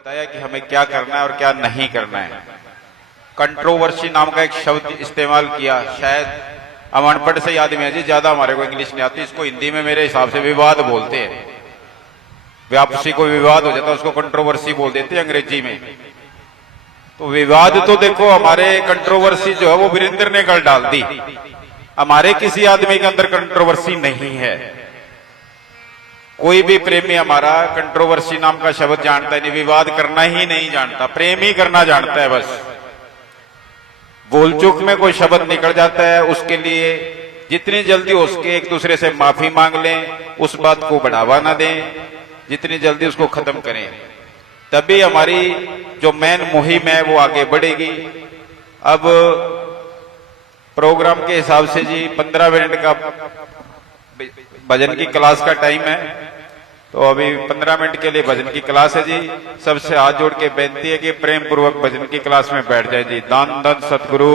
बताया कि हमें क्या करना है और क्या नहीं करना है। कंट्रोवर्सी नाम का एक शब्द इस्तेमाल किया, शायद हम अनपढ़ से आदमी है जी, ज्यादा हमारे को इंग्लिश नहीं आती, इसको हिंदी में मेरे हिसाब से विवाद बोलते हैं। आपसी को विवाद हो जाता है उसको कंट्रोवर्सी बोल देते हैं अंग्रेजी में। तो विवाद तो देखो हमारे कंट्रोवर्सी जो है वो वीरेंद्र ने कर डाल दी, हमारे किसी आदमी के अंदर कंट्रोवर्सी नहीं है। कोई भी प्रेमी हमारा कंट्रोवर्सी नाम का शब्द जानता है नहीं, विवाद करना ही नहीं जानता, प्रेम ही करना जानता है बस। बोलचूक में कोई शब्द निकल जाता है उसके लिए जितनी जल्दी हो सके एक दूसरे से माफी मांग लें, उस बात को बढ़ावा ना दें, जितनी जल्दी उसको खत्म करें, तभी हमारी जो मेन मुहिम है वो आगे बढ़ेगी। अब प्रोग्राम के हिसाब से जी 15 मिनट का भजन की क्लास का टाइम है, तो अभी 15 मिनट के लिए भजन की क्लास है जी। सबसे हाथ जोड़ के बेनती है कि प्रेम पूर्वक भजन की क्लास में बैठ जाए जी। दान दन सतगुरु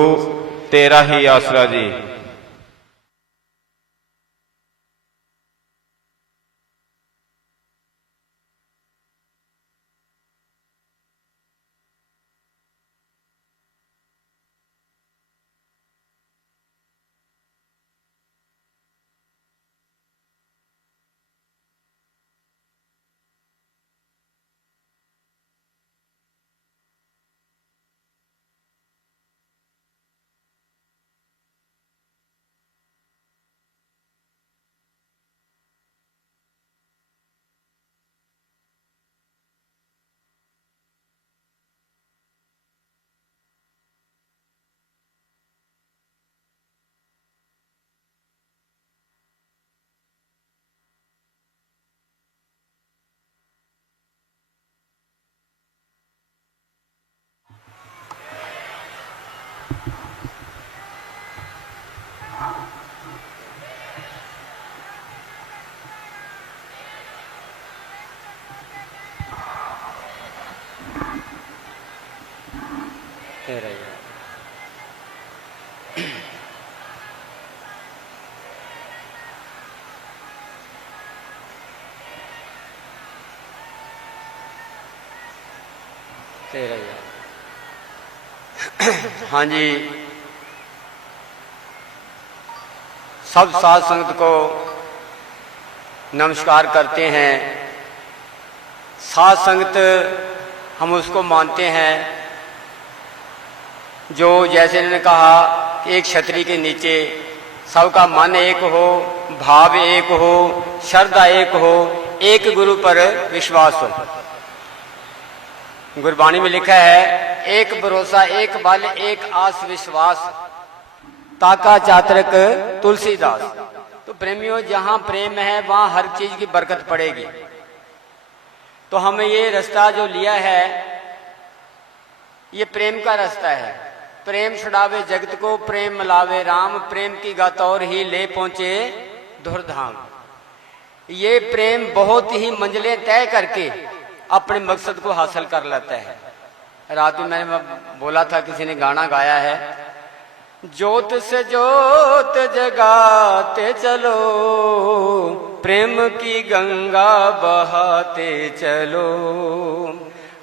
तेरा ही आसरा जी। हाँ जी, सब साध संगत को नमस्कार करते हैं। साध संगत हम उसको मानते हैं जो, जैसे इन्होंने कहा कि एक छतरी के नीचे सबका मन एक हो, भाव एक हो, श्रद्धा एक हो, एक गुरु पर विश्वास हो। गुरबाणी में लिखा है, एक भरोसा एक बल एक आस विश्वास, ताका चातरक तुलसीदास। तो प्रेमियों, जहां प्रेम है वहां हर चीज की बरकत पड़ेगी। तो हमें ये रास्ता जो लिया है ये प्रेम का रास्ता है। प्रेम छुड़ावे जगत को, प्रेम मिलावे राम, प्रेम की गातौर ही ले पहुंचे धुरधाम। ये प्रेम बहुत ही मंजिलें तय करके अपने मकसद को हासिल कर लेता है। रात में मैंने बोला था, किसी ने गाना गाया है, ज्योत से ज्योत जगाते चलो, प्रेम की गंगा बहाते चलो,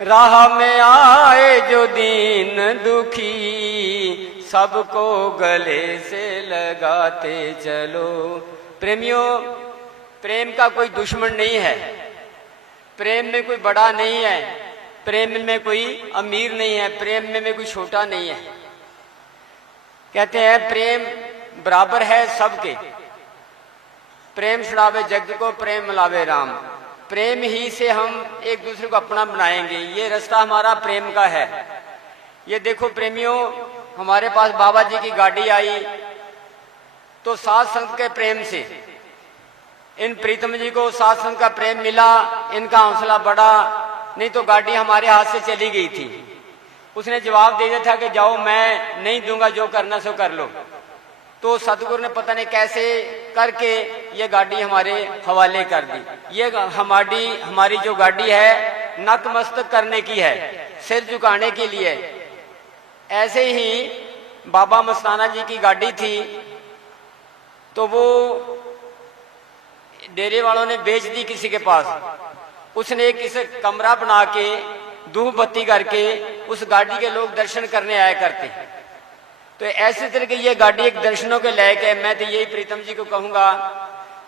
राह में आए जो दीन दुखी, सबको गले से लगाते चलो। प्रेमियों, प्रेम का कोई दुश्मन नहीं है, प्रेम में कोई बड़ा नहीं है, प्रेम में कोई अमीर नहीं है, प्रेम में कोई छोटा नहीं है। कहते हैं प्रेम बराबर है सबके, प्रेम छुड़ावे जग को, प्रेम मिलावे राम। प्रेम ही से हम एक दूसरे को अपना बनाएंगे, ये रास्ता हमारा प्रेम का है। ये देखो प्रेमियों, हमारे पास बाबा जी की गाड़ी आई तो साध संगत के प्रेम से, इन प्रीतम जी को साध संगत का प्रेम मिला, इनका हौसला बढ़ा, नहीं तो गाड़ी हमारे हाथ से चली गई थी। उसने जवाब दे दिया था कि जाओ, मैं नहीं दूंगा, जो करना सो कर लो। तो सतगुरु ने पता नहीं कैसे करके ये गाड़ी हमारे हवाले कर दी। ये हमारी जो गाड़ी है नतमस्तक करने की है, सिर झुकाने के लिए। ऐसे ही बाबा मस्ताना जी की गाड़ी थी, तो वो डेरे वालों ने बेच दी किसी के पास। उसने एक किसी कमरा बना के धूप बत्ती करके उस गाड़ी के लोग दर्शन करने आया करते हैं। तो ऐसे तरह की ये गाड़ी एक दर्शनों के लायक है। मैं तो यही प्रीतम जी को कहूंगा,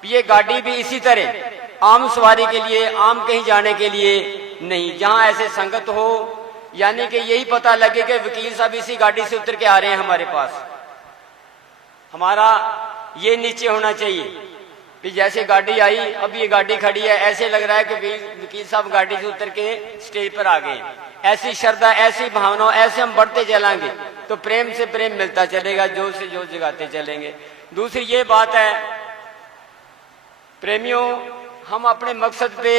ये गाड़ी भी इसी तरह आम सवारी के लिए, आम कहीं जाने के लिए नहीं, जहां ऐसे संगत हो, यानी कि यही पता लगे कि वकील साहब इसी गाड़ी से उतर के आ रहे हैं हमारे पास। हमारा ये नीचे होना चाहिए कि जैसे गाड़ी आई, अब ये गाड़ी खड़ी है, ऐसे लग रहा है कि वकील साहब गाड़ी से उतर के स्टेज पर आ गए। ऐसी श्रद्धा, ऐसी भावना, ऐसे हम बढ़ते चलेंगे तो प्रेम से प्रेम मिलता चलेगा, जोश से जोश जगाते चलेंगे। दूसरी ये बात है प्रेमियों, हम अपने मकसद पे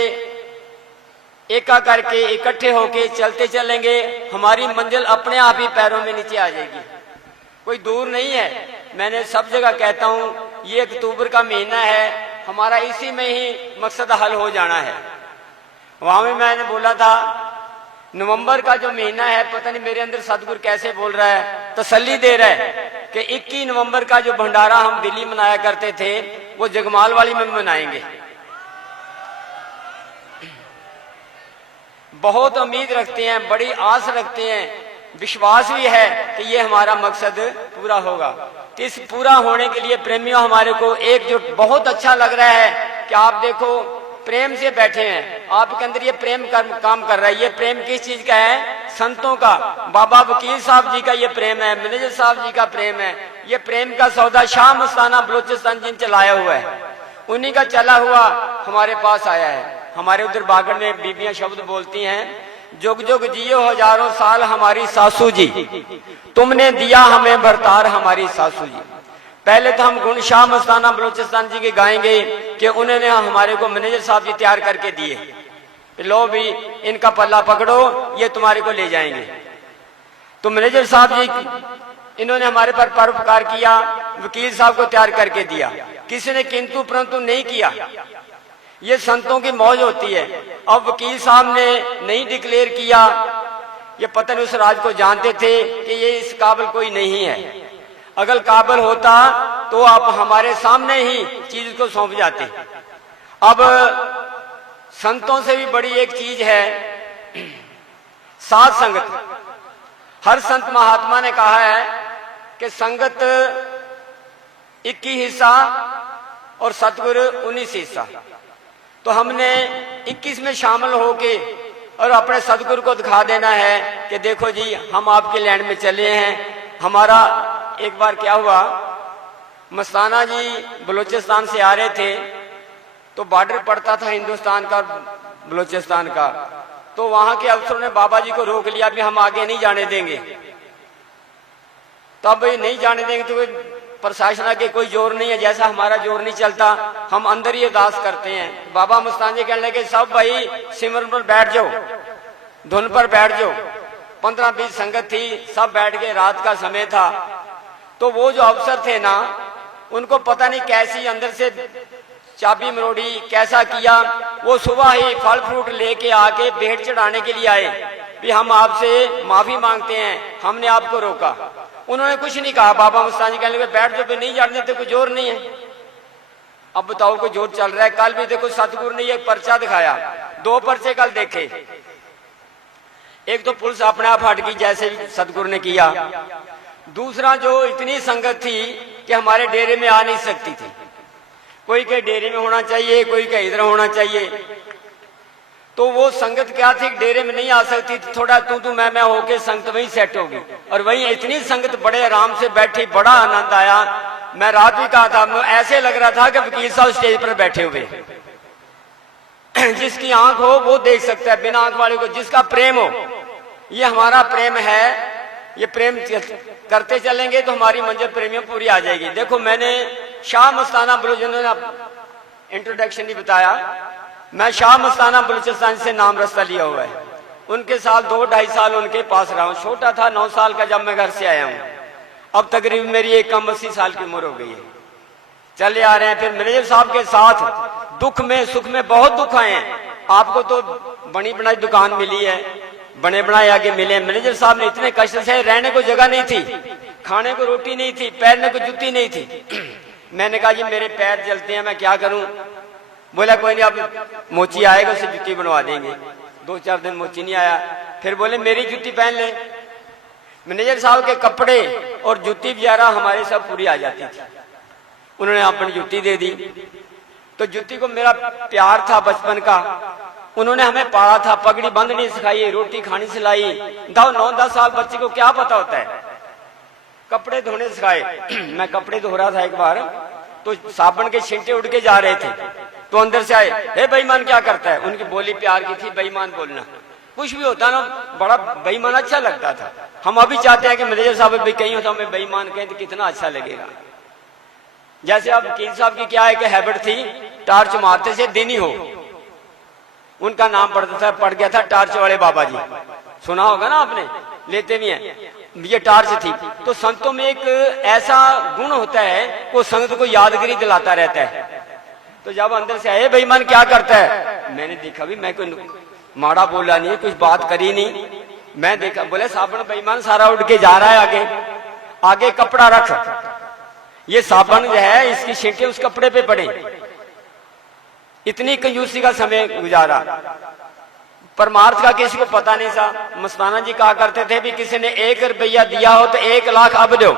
एका करके इकट्ठे होके चलते चलेंगे, हमारी मंजिल अपने आप ही पैरों में नीचे आ जाएगी, कोई दूर नहीं है। मैंने सब जगह कहता हूं, ये अक्टूबर का महीना है, हमारा इसी में ही मकसद हल हो जाना है। वहां में मैंने बोला था नवंबर का जो महीना है, पता नहीं मेरे अंदर सदगुरु कैसे बोल रहा है, तसल्ली दे रहा है कि 21 नवंबर का जो भंडारा हम दिल्ली मनाया करते थे वो जगमाल वाली में मनाएंगे। बहुत उम्मीद रखते हैं, बड़ी आस रखते हैं, विश्वास भी है कि ये हमारा मकसद पूरा होगा। तो इस पूरा होने के लिए प्रेमियों हमारे को एकजुट बहुत अच्छा लग रहा है कि आप देखो प्रेम से बैठे हैं, आपके अंदर ये प्रेम काम कर रहा है। ये प्रेम किस चीज का है? संतों का, बाबा वकील साहब जी का ये प्रेम है, मैनेजर साहब जी का प्रेम है। ये प्रेम का सौदा शाह मस्ताना बलोचिस्तान जी ने चलाया हुआ है, उन्हीं का चला हुआ हमारे पास आया है। हमारे उधर बागड़ में बीबियां शब्द बोलती हैं, जुग जुग जियो हजारों साल हमारी सासू जी, तुमने दिया हमें बरतार हमारी सासू जी। पहले तो हम गुण शाह मस्ताना बलोचिस्तान जी के गाएंगे कि उन्होंने हमारे को मैनेजर साहब जी तैयार करके दिए, लो भी इनका पल्ला पकड़ो, ये तुम्हारे को ले जाएंगे। तो मैनेजर साहब जी इन्होंने हमारे पर परोपकार किया, वकील साहब को तैयार करके दिया, किसी ने किंतु परंतु नहीं किया। ये संतों की मौज होती है। अब वकील साहब ने नहीं डिक्लेयर किया, ये पता नहीं उस राज को जानते थे कि ये इस काबिल कोई नहीं है। अगर काबिल होता तो आप हमारे सामने ही चीज को सौंप जाते। अब संतों से भी बड़ी एक चीज है साध संगत। हर संत महात्मा ने कहा है कि संगत 21 हिस्सा और सतगुरु 19 हिस्सा। तो हमने 21 में शामिल होके और अपने सतगुरु को दिखा देना है कि देखो जी हम आपके लैंड में चले हैं। हमारा एक बार क्या हुआ, मस्ताना जी बलूचिस्तान से आ रहे थे, तो बॉर्डर पड़ता था हिंदुस्तान का और बलूचिस्तान का। तो वहां के अफसरों ने बाबा जी को रोक लिया भी हम आगे नहीं जाने देंगे। तब भाई नहीं जाने देंगे तो प्रशासन के कोई जोर नहीं है, जैसा हमारा जोर नहीं चलता, हम अंदर ही अरदास करते हैं। बाबा मस्तान जी कहने लगे सब भाई सिमरन पर बैठ जाओ, धुन पर बैठ जाओ। 15-20 संगत थी, सब बैठ के, रात का समय था। तो वो जो अफसर थे ना, उनको पता नहीं कैसी अंदर से चाबी मरोड़ी, कैसा किया, वो सुबह ही फल फ्रूट लेके आके भेंट चढ़ाने के लिए आए भी हम आपसे माफी मांगते हैं, हमने आपको रोका। उन्होंने कुछ नहीं कहा। बाबा मस्तान जी कहने लगे बैठ जो, नहीं जाने देते, कोई जोर नहीं है। अब बताओ कोई जोर चल रहा है। कल भी देखो सतगुरु ने एक पर्चा दिखाया, 2 पर्चे कल देखे। एक तो पुलिस अपने आप हट गई जैसे सतगुरु ने किया। दूसरा जो इतनी संगत थी कि हमारे डेरे में आ नहीं सकती थी, कोई के डेरे में होना चाहिए, कोई के इधर होना चाहिए। तो वो संगत क्या थी, डेरे में नहीं आ सकती थी, थोड़ा तू मैं होके संगत वहीं सेट होगी। और वहीं इतनी संगत बड़े आराम से बैठी, बड़ा आनंद आया। मैं रात भी कहा था, ऐसे लग रहा था कि वकील साहब स्टेज पर बैठे हुए। जिसकी आंख हो वो देख सकता है, बिना आंख वाले को जिसका प्रेम हो। ये हमारा प्रेम है, ये प्रेम करते चलेंगे तो हमारी मंजिल प्रेमियों पूरी आ जाएगी। देखो मैंने शाह मस्ताना बलूचिस्तान इंट्रोडक्शन नहीं बताया, मैं शाह मस्ताना बलूचिस्तान से नाम रास्ता लिया हुआ है। उनके साल 2-2.5 साल उनके पास रहा हूँ। छोटा था 9 साल का जब मैं घर से आया हूँ। अब तकरीबन मेरी एक कम 80 साल की उम्र हो गई है, चले आ रहे हैं। फिर मैनेजर साहब के साथ दुख में सुख में बहुत दुख आए हैं। आपको तो बनी बनाई दुकान मिली है, बने बनाए आगे मिले। मैनेजर साहब ने इतने कष्ट से, रहने को जगह नहीं थी, खाने को रोटी नहीं थी, पहनने को जूती नहीं थी। मैंने कहा जी मेरे पैर जलते हैं, मैं क्या करूं। बोला कोई नहीं, अब मोची आएगा उससे जूती बनवा देंगे। 2-4 दिन मोची नहीं आया। फिर बोले मेरी जूती पहन ले। मैनेजर साहब के कपड़े और जूती वगैरह हमारे सब पूरी आ जाती थी। उन्होंने अपनी जूती दे दी। तो जूती को मेरा प्यार था बचपन का, उन्होंने हमें पाला था, पगड़ी बंधनी सिखाई, रोटी खानी सिलाई। 9-10 साल बच्चे को क्या पता होता है, कपड़े धोने सिखाए। मैं कपड़े धो रहा था एक बार, तो साबुन के छींटे उड़ के जा रहे थे, तो अंदर से आए, हे बेईमान क्या करता है। उनकी बोली प्यार की थी, बेईमान बोलना कुछ भी होता ना, बड़ा बेईमान अच्छा लगता था। हम अभी चाहते हैं कि मैनेजर साहब भी कहीं होता हमें बेईमान कहें तो कितना अच्छा लगेगा। जैसे अब वकील साहब की क्या है कि हैबिट थी, टार्च मारते से दिन ही हो, उनका नाम पड़ गया था टार्च वाले बाबा जी, सुना होगा ना आपने, लेते भी हैं। ये टार्च थी। तो संतों में एक ऐसा गुण होता है, वो संत को यादगिरी दिलाता रहता है। तो जब अंदर से आए बेईमान क्या करता है, मैंने देखा भी, मैं कोई माड़ा बोला नहीं, कुछ बात करी नहीं। मैं देखा, बोले साबुन बेईमान सारा उड़ के जा रहा है, आगे कपड़ा रख, ये साबुन जो है इसकी छींटे उस कपड़े पे पड़े। इतनी कंजूसी का समय गुजारा, परमार्थ का किसी को पता नहीं था। मस्ताना जी कहा करते थे भी किसी ने 1 रुपया दिया हो तो 1 लाख अब दो।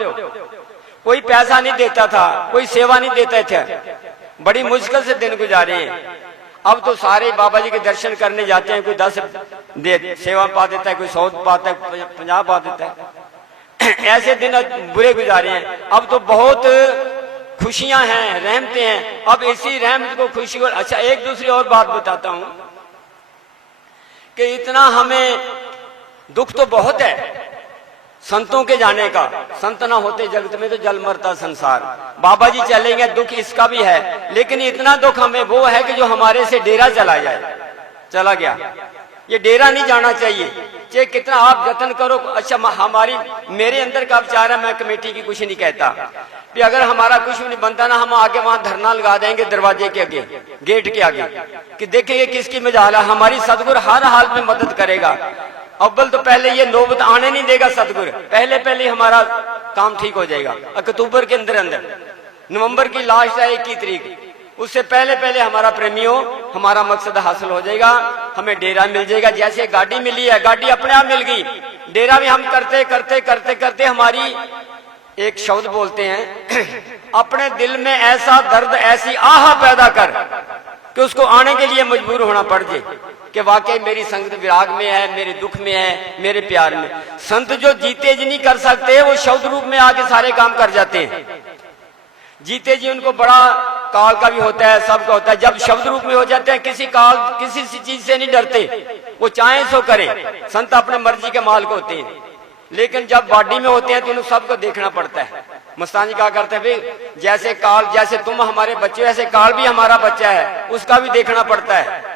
कोई पैसा नहीं देता था, कोई सेवा नहीं देते थे, बड़ी मुश्किल से दिन गुजारे हैं। अब तो सारे बाबा जी के दर्शन करने जाते हैं, कोई 10 सेवा पा देता है, कोई 100 पाता है, 50 पा देता है। ऐसे दिन बुरे गुजारे हैं। अब तो बहुत खुशियां हैं, रहमतें हैं। अब इसी रहमत को खुशी को, अच्छा एक दूसरी और बात बताता हूं कि इतना हमें दुख तो बहुत है संतों के जाने का। संत ना होते जगत में तो जल मरता संसार। बाबा जी चलेंगे, दुख इसका भी है, लेकिन इतना दुख हमें वो है कि जो हमारे से डेरा चला जाए, चला गया। ये डेरा नहीं जाना चाहिए, चाहे कितना आप जतन करो। अच्छा मेरे अंदर का विचार है, मैं कमेटी की कुछ नहीं कहता कि अगर हमारा कुछ भी नहीं बनता ना, हम आगे वहां धरना लगा देंगे दरवाजे के आगे, गेट के आगे, कि देखेंगे किसकी मजाल है। हमारी सतगुरु हर हाल में मदद करेगा। अव्वल तो पहले ये नौबत आने नहीं देगा सतगुरु, पहले हमारा काम ठीक हो जाएगा। अक्टूबर के अंदर नवंबर की लास्ट है 21 तारीख, उससे पहले हमारा प्रेमियों हमारा मकसद हासिल हो जाएगा, हमें डेरा मिल जाएगा। जैसे गाड़ी मिली है, गाड़ी अपने आप मिल गई, डेरा भी हम करते करते हमारी एक शब्द बोलते हैं, अपने दिल में ऐसा दर्द ऐसी आह पैदा कर कि उसको आने के लिए मजबूर होना पड़ जाए कि वाकई मेरी संगत विराग में है, मेरे दुख में है, मेरे प्यार में। संत जो जीते जी नहीं कर सकते, वो शब्द रूप में आके सारे काम कर जाते हैं। जीते जी उनको बड़ा काल का भी होता है, सबका होता है। जब शब्द रूप में हो जाते हैं, किसी काल किसी चीज से नहीं डरते, वो चाहे सो करें। संत अपने मर्जी के मालिक होते हैं, लेकिन जब बॉडी में होते हैं तो उन सबको देखना पड़ता है। मस्तान जी कहा करते हैं भाई, जैसे काल, जैसे तुम हमारे बच्चे ऐसे काल भी हमारा बच्चा है, उसका भी देखना पड़ता है।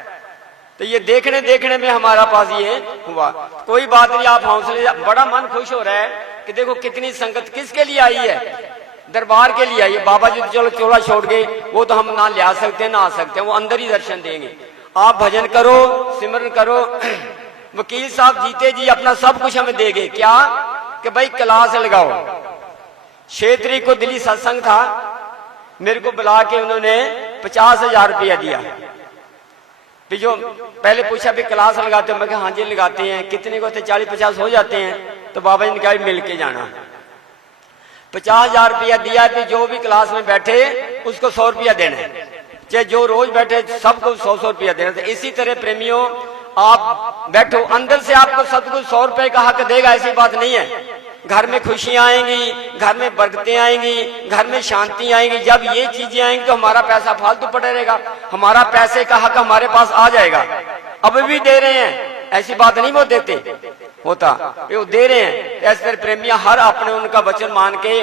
तो ये देखने में हमारा पास ये हुआ। कोई बात नहीं, आप हौसले, बड़ा मन खुश हो रहा है कि देखो कितनी संगत किसके लिए आई है, दरबार के लिए आई है। बाबा जी तो चलो चोला छोड़ गए, वो तो हम ना ले आ सकते ना आ सकते, वो अंदर ही दर्शन देंगे। आप भजन करो, सिमरन करो। वकील साहब जीते जी अपना सब कुछ हमें देंगे, क्या कि भाई क्लास लगाओ। 6 तारीख को दिल्ली सत्संग था, मेरे को बुला के उन्होंने 50,000 रुपया दिया। जो पहले पूछा भी क्लास लगाते हो, मैं कहा हाँ जी लगाते हैं। कितने को थे? 40-50 हो जाते हैं। तो बाबा जी ने कहा मिल के जाना। 50,000 रुपया दिया कि जो भी क्लास में बैठे उसको 100 रुपया देना है, चाहे जो रोज बैठे सबको 100 रुपया देना है। इसी तरह प्रेमियों, आप बैठो, अंदर से आपको सतगुरु 100 रुपए का हक देगा, ऐसी बात नहीं है। घर में खुशियां आएंगी, घर में बरकतें आएंगी, घर में शांति आएंगी। जब ये चीजें आएंगी तो हमारा पैसा फालतू पड़ा रहेगा, हमारा पैसे का हक हमारे पास आ जाएगा। अब भी दे रहे हैं, ऐसी बात नहीं वो देते होता, वो दे रहे हैं। ऐसे तरह प्रेमियां हर अपने उनका वचन मान के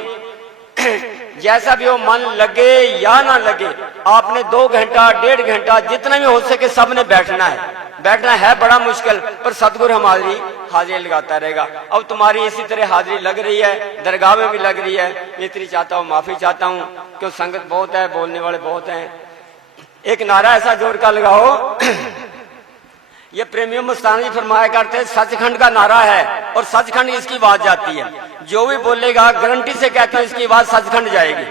जैसा भी हो, मन लगे या ना लगे, आपने 2 घंटा 1.5 घंटा जितना भी हो सके सबने बैठना है। बैठना है बड़ा मुश्किल, पर सतगुरु हमारी हाजिरी लगाता रहेगा। अब तुम्हारी इसी तरह हाजिरी लग रही है, दरगाह में भी लग रही है। इतनी चाहता हूँ, माफी चाहता हूँ क्यों संगत बहुत है, बोलने वाले बहुत हैं। एक नारा ऐसा जोर का लगाओ, ये प्रेमियों मस्तान जी फरमाया करते हैं, सचखंड का नारा है और सचखंड इसकी आवाज जाती है। जो भी बोलेगा गारंटी से कहता हूं इसकी आवाज सचखंड जाएगी।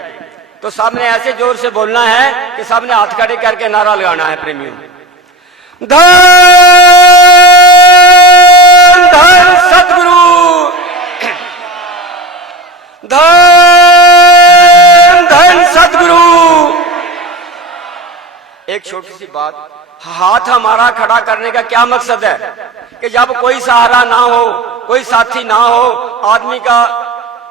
तो सबने ऐसे जोर से बोलना है कि सबने हाथ खड़े करके नारा लगाना है। प्रेमियों धन एक छोटी सी बात, हाथ हमारा खड़ा करने का क्या मकसद है कि जब कोई सहारा ना हो, कोई साथी ना हो, आदमी का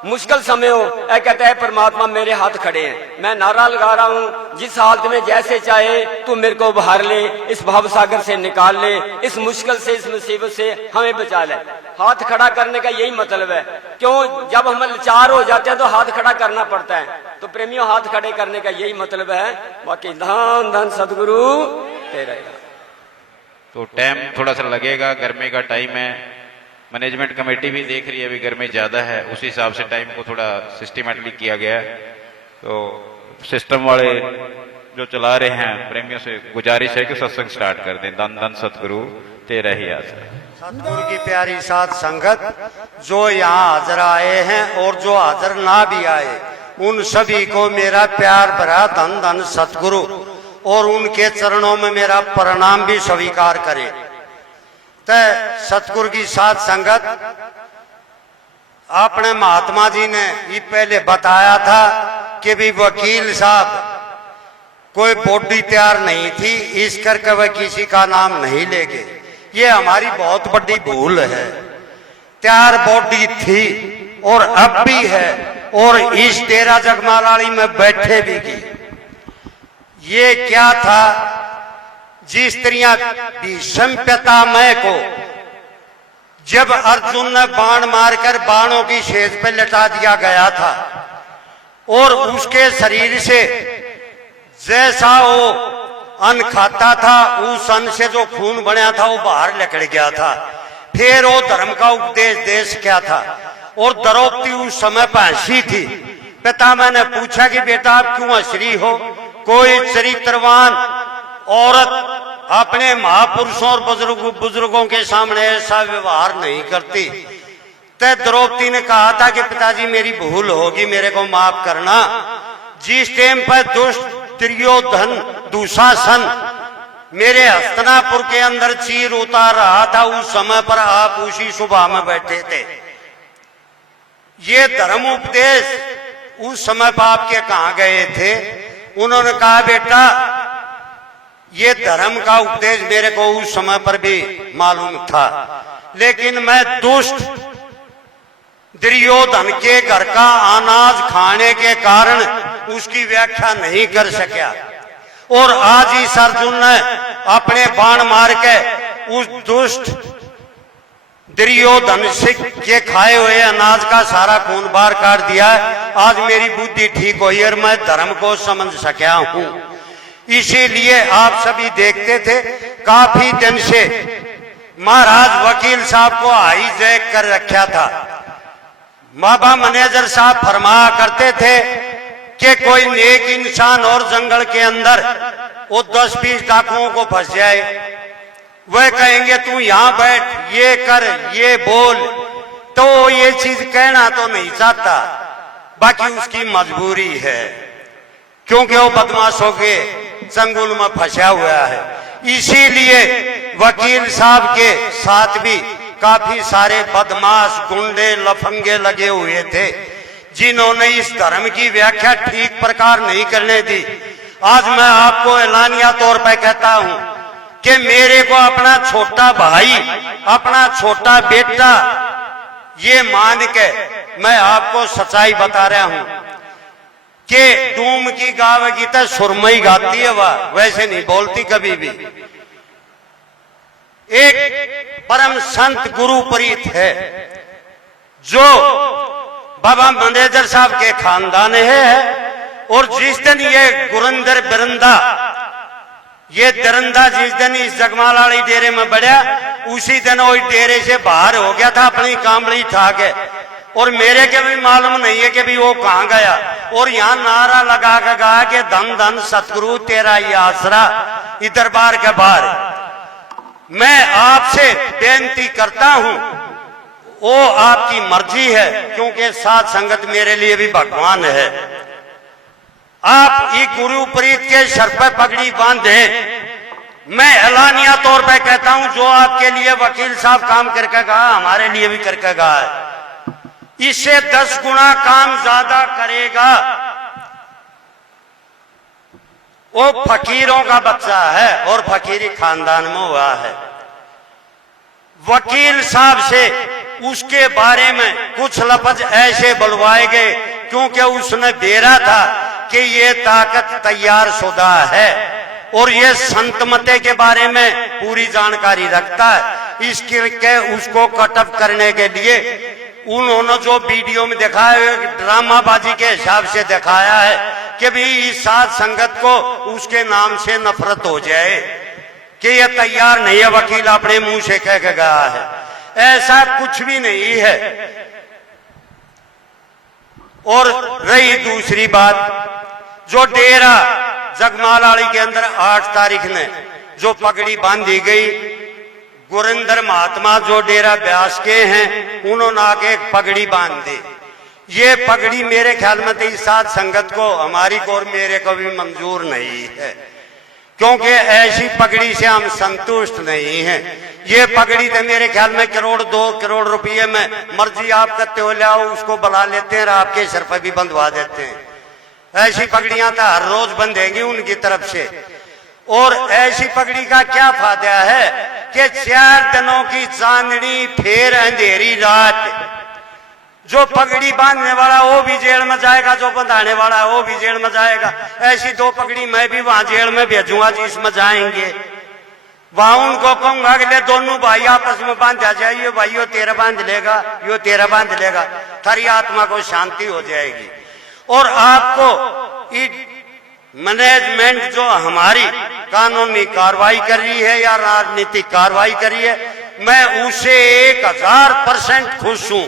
मुश्किल समय हो, ऐ कहता है परमात्मा मेरे हाथ खड़े हैं, मैं नारा लगा रहा हूं, जिस हालत में जैसे चाहे तू मेरे को बाहर ले, इस भव सागर से निकाल ले, इस मुश्किल से, इस मुसीबत से हमें बचा ले। हाथ खड़ा करने का यही मतलब है। क्यों? जब हम लाचार हो जाते हैं तो हाथ खड़ा करना पड़ता है। तो प्रेमियों, हाथ खड़े करने का यही मतलब है। बाकी धन धन सदगुरु तेरा। तो टाइम थोड़ा सा लगेगा, गर्मी का टाइम है, मैनेजमेंट कमेटी भी देख रही है अभी गर्मी ज्यादा है, उसी हिसाब से टाइम को थोड़ा सिस्टमेटिकली किया गया है। तो सिस्टम वाले जो चला रहे हैं, प्रेमियों से गुजारिश है कि सत्संग स्टार्ट कर दें। धन धन सतगुरु तेरा ही आसरा। सतगुरु की प्यारी साध संगत जो यहाँ हाजिर आए हैं और जो हाजिर ना भी आए, उन सभी को मेरा प्यार भरा धन धन सतगुरु, और उनके चरणों में मेरा प्रणाम भी स्वीकार करें। सतगुरु की साध संगत, अपने महात्मा जी ने ये पहले बताया था कि भी वकील साहब कोई बॉडी तैयार नहीं थी, इस करके वह किसी का नाम नहीं लेंगे। ये हमारी बहुत बड़ी भूल है। तैयार बॉडी थी और अब भी है, और इस डेरा जगमालाली में बैठे भी की। ये क्या था, जिस स्त्रियां भीष्म पितामह को जब अर्जुन ने बाण मारकर बाणों की शेज पर लटा दिया गया था, और उसके शरीर से जैसा वो अन्न खाता था, उस अन्न से जो खून बना था वो बाहर निकल गया था। फिर वो धर्म का उपदेश देश क्या था, और द्रौपदी उस समय पर हंसी थी। पितामह ने पूछा कि बेटा आप क्यों हंस रही हो? कोई चरित्रवान औरत अपने महापुरुषों और बुजुर्गों के सामने ऐसा व्यवहार नहीं करती। तय द्रौपदी ने कहा था कि पिताजी मेरी भूल होगी, मेरे को माफ करना। जिस टाइम पर दुष्ट दुर्योधन दुशासन मेरे हस्तिनापुर के अंदर चीर उतार रहा था, उस समय पर आप उसी सभा में बैठे थे। ये धर्म उपदेश उस समय पर आपके कहाँ गए थे? उन्होंने कहा बेटा ये धर्म का उपदेश मेरे को उस समय पर भी मालूम था, लेकिन मैं दुष्ट दुर्योधन के घर का अनाज खाने के कारण उसकी व्याख्या नहीं कर सका। और आज इस अर्जुन ने अपने बाण मार के उस दुष्ट दुर्योधन के खाए हुए अनाज का सारा खून बाहर काट दिया। आज मेरी बुद्धि ठीक हुई और मैं धर्म को समझ सका हूं। इसीलिए आप सभी देखते थे काफी दिन से महाराज वकील साहब को हाईजैक कर रखा था। बाबा मैनेजर साहब फरमाया करते थे कि कोई नेक इंसान और जंगल के अंदर वो 10-20 डाकुओं को फंस जाए, वह कहेंगे तू यहां बैठ, ये कर, ये बोल, तो ये चीज कहना तो नहीं चाहता, बाकी उसकी मजबूरी है, क्योंकि वो बदमाशों के चंगुल में फंसा हुआ है। इसीलिए वकील साहब के साथ भी काफी सारे बदमाश गुंडे लफंगे लगे हुए थे, जिन्होंने इस धर्म की व्याख्या ठीक प्रकार नहीं करने दी। आज मैं आपको ऐलानिया तौर पर कहता हूं कि मेरे को अपना छोटा भाई, अपना छोटा बेटा ये मान के मैं आपको सच्चाई बता रहा हूं कि डूम की गावेगी तो सुरमई गाती है, वह वैसे नहीं बोलती कभी भी। एक परम संत गुरु प्रीत है जो बाबा मैनेजर साहब के खानदान है, और जिस दिन ये गुरंदर बिरंदा, ये दरंदा जिस दिन इस जगमालाली डेरे में बढ़ा, उसी दिन वो डेरे से बाहर हो गया था अपनी कामड़ी ठा के, और मेरे के भी मालूम नहीं है कि भी वो कहां गया। और यहाँ नारा लगा के कहा कि धन धन सतगुरु तेरा ही आसरा, इस दरबार के बाहर। मैं आपसे बेनती करता हूं, वो आपकी मर्जी है, क्योंकि साथ संगत मेरे लिए भी भगवान है। आप ये गुरु प्रीत के सर पर पगड़ी बांधे। मैं ऐलानिया तौर पर कहता हूं, जो आपके लिए वकील साहब काम करके कहा, हमारे लिए भी करके कहा है, इससे 10 गुना काम ज्यादा करेगा। वो फकीरों का बच्चा है और फकीरी खानदान में हुआ है। वकील साहब से उसके बारे में कुछ लफ्ज ऐसे बुलवाए गए क्योंकि उसने बेरा था कि ये ताकत तैयार शुदा है और ये संतमते के बारे में पूरी जानकारी रखता है। इसके उसको कटअप करने के लिए उन्होंने जो वीडियो में दिखाया, ड्रामाबाजी के हिसाब से दिखाया है कि भी इस साथ संगत को उसके नाम से नफरत हो जाए कि ये तैयार नहीं है। वकील अपने मुंह से कह के गया है, ऐसा कुछ भी नहीं है। और रही दूसरी बात, जो डेरा जगमालाड़ी के अंदर 8 तारीख ने जो पगड़ी बांधी गई, गुरिंदर महात्मा जो डेरा ब्यास के हैं उन्होंने आके एक पगड़ी बांध दी। ये पगड़ी मेरे ख्याल में तो इस साथ संगत को, हमारी को और मेरे को भी मंजूर नहीं है, क्योंकि ऐसी पगड़ी से हम संतुष्ट नहीं हैं। ये पगड़ी तो मेरे ख्याल में 1-2 करोड़ रुपये में मर्जी आप करते हो लाओ, उसको बुला लेते हैं और आपके सर पर भी बंधवा देते हैं। ऐसी पगड़ियां तो हर रोज बंधेंगी उनकी तरफ से। और ऐसी पगड़ी का क्या फायदा है कि 4 दिनों की चांदनी फिर अंधेरी रात। जो पगड़ी बांधने वाला वो भी जेल में जाएगा, जो बंधाने वाला वो भी जेल में जाएगा। ऐसी 2 पगड़ी मैं भी वहां जेल में भेजूंगा जिसमें जाएंगे। वहां उनको कहूंगा कि ले दोनों भाई आपस में बांध जाए, ये भाई यो तेरा बांध लेगा, यो तेरा बांध लेगा, थारी आत्मा को शांति हो जाएगी। और आपको मैनेजमेंट जो हमारी कानूनी कार्रवाई कर रही है या राजनीतिक कार्रवाई कर रही है, मैं उसे 1000% खुश हूं।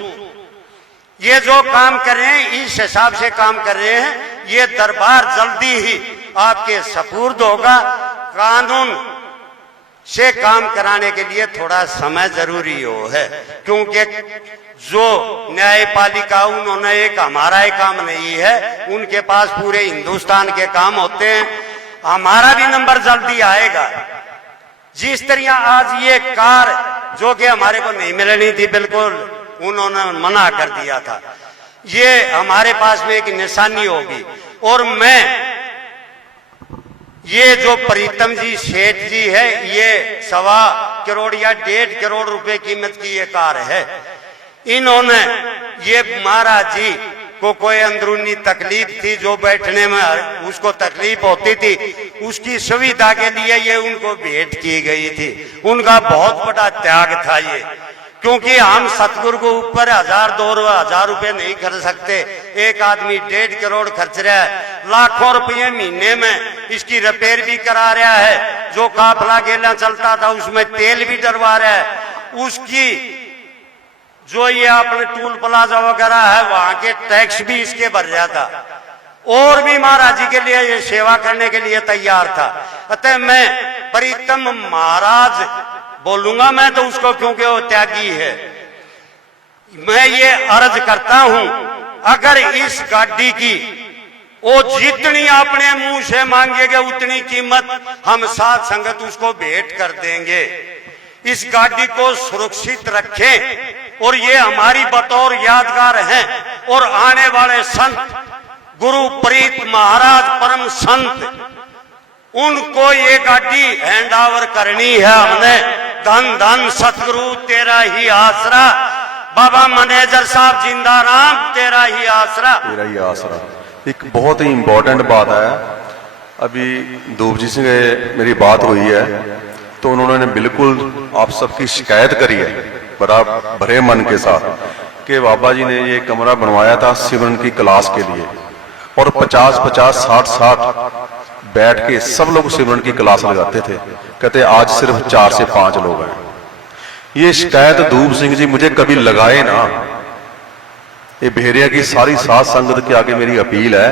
ये जो काम कर रहे हैं इस हिसाब से काम कर रहे हैं। ये दरबार जल्दी ही आपके सपुर्द होगा। कानून से काम कराने के लिए थोड़ा समय जरूरी हो है, क्योंकि जो न्यायपालिका उन्होंने एक हमारा ही काम नहीं है, उनके पास पूरे हिंदुस्तान के काम होते हैं। हमारा भी नंबर जल्दी आएगा। जिस तरह आज ये कार जो कि हमारे को नहीं मिलनी थी, बिल्कुल उन्होंने मना कर दिया था, ये हमारे पास में एक निशानी होगी। और मैं ये जो प्रीतम जी सेठ जी है, ये 1.25 करोड़ या 1.5 करोड़ रुपए कीमत की ये कार है। इन्होंने ये महाराज जी को कोई अंदरूनी तकलीफ थी, जो बैठने में उसको तकलीफ होती थी, उसकी सुविधा के लिए ये उनको भेंट की गई थी। उनका बहुत बड़ा त्याग था ये, क्योंकि हम सतगुरु को ऊपर 1000-2000 रुपए नहीं खर्च सकते। एक आदमी 1.5 करोड़ खर्च रहा है, लाखों रुपये महीने में इसकी रिपेयर भी करा रहा है। जो काफला गेला चलता था उसमें तेल भी डरवा रहा है। उसकी जो ये अपने टूल प्लाजा वगैरह है वहां के टैक्स भी इसके भर जाता, और भी महाराज जी के लिए ये सेवा करने के लिए तैयार था। अतः मैं प्रीतम महाराज बोलूंगा मैं तो उसको, क्योंकि वो त्यागी है। मैं ये अर्ज करता हूं, अगर इस गाड़ी की वो जितनी अपने मुंह से मांगेगा उतनी कीमत हम साथ संगत उसको भेंट कर देंगे। इस गाड़ी को सुरक्षित रखें और ये हमारी बतौर यादगार है। और आने वाले संत गुरु प्रीत महाराज परम संत, उनको ये गाड़ी हैंड ओवर करनी है हमने। धन धन सतगुरु तेरा ही आसरा, बाबा मैनेजर साहब जिंदा राम तेरा ही आसरा, तेरा ही आसरा। एक बहुत ही इंपॉर्टेंट बात है, अभी धूप जी से मेरी बात हुई है तो उन्होंने बिल्कुल आप सबकी शिकायत करी है बड़ा भरे मन के साथ कि बाबा जी ने ये कमरा बनवाया था सिमरन की क्लास के लिए, और 50-50, 60-60 बैठ के सब लोग सिमरन की क्लास लगाते थे। कहते आज सिर्फ 4 से 5 लोग हैं। ये शिकायत धूप सिंह जी मुझे कभी लगाए ना। ये भेड़िया की सारी साथ संगत के आगे मेरी अपील है,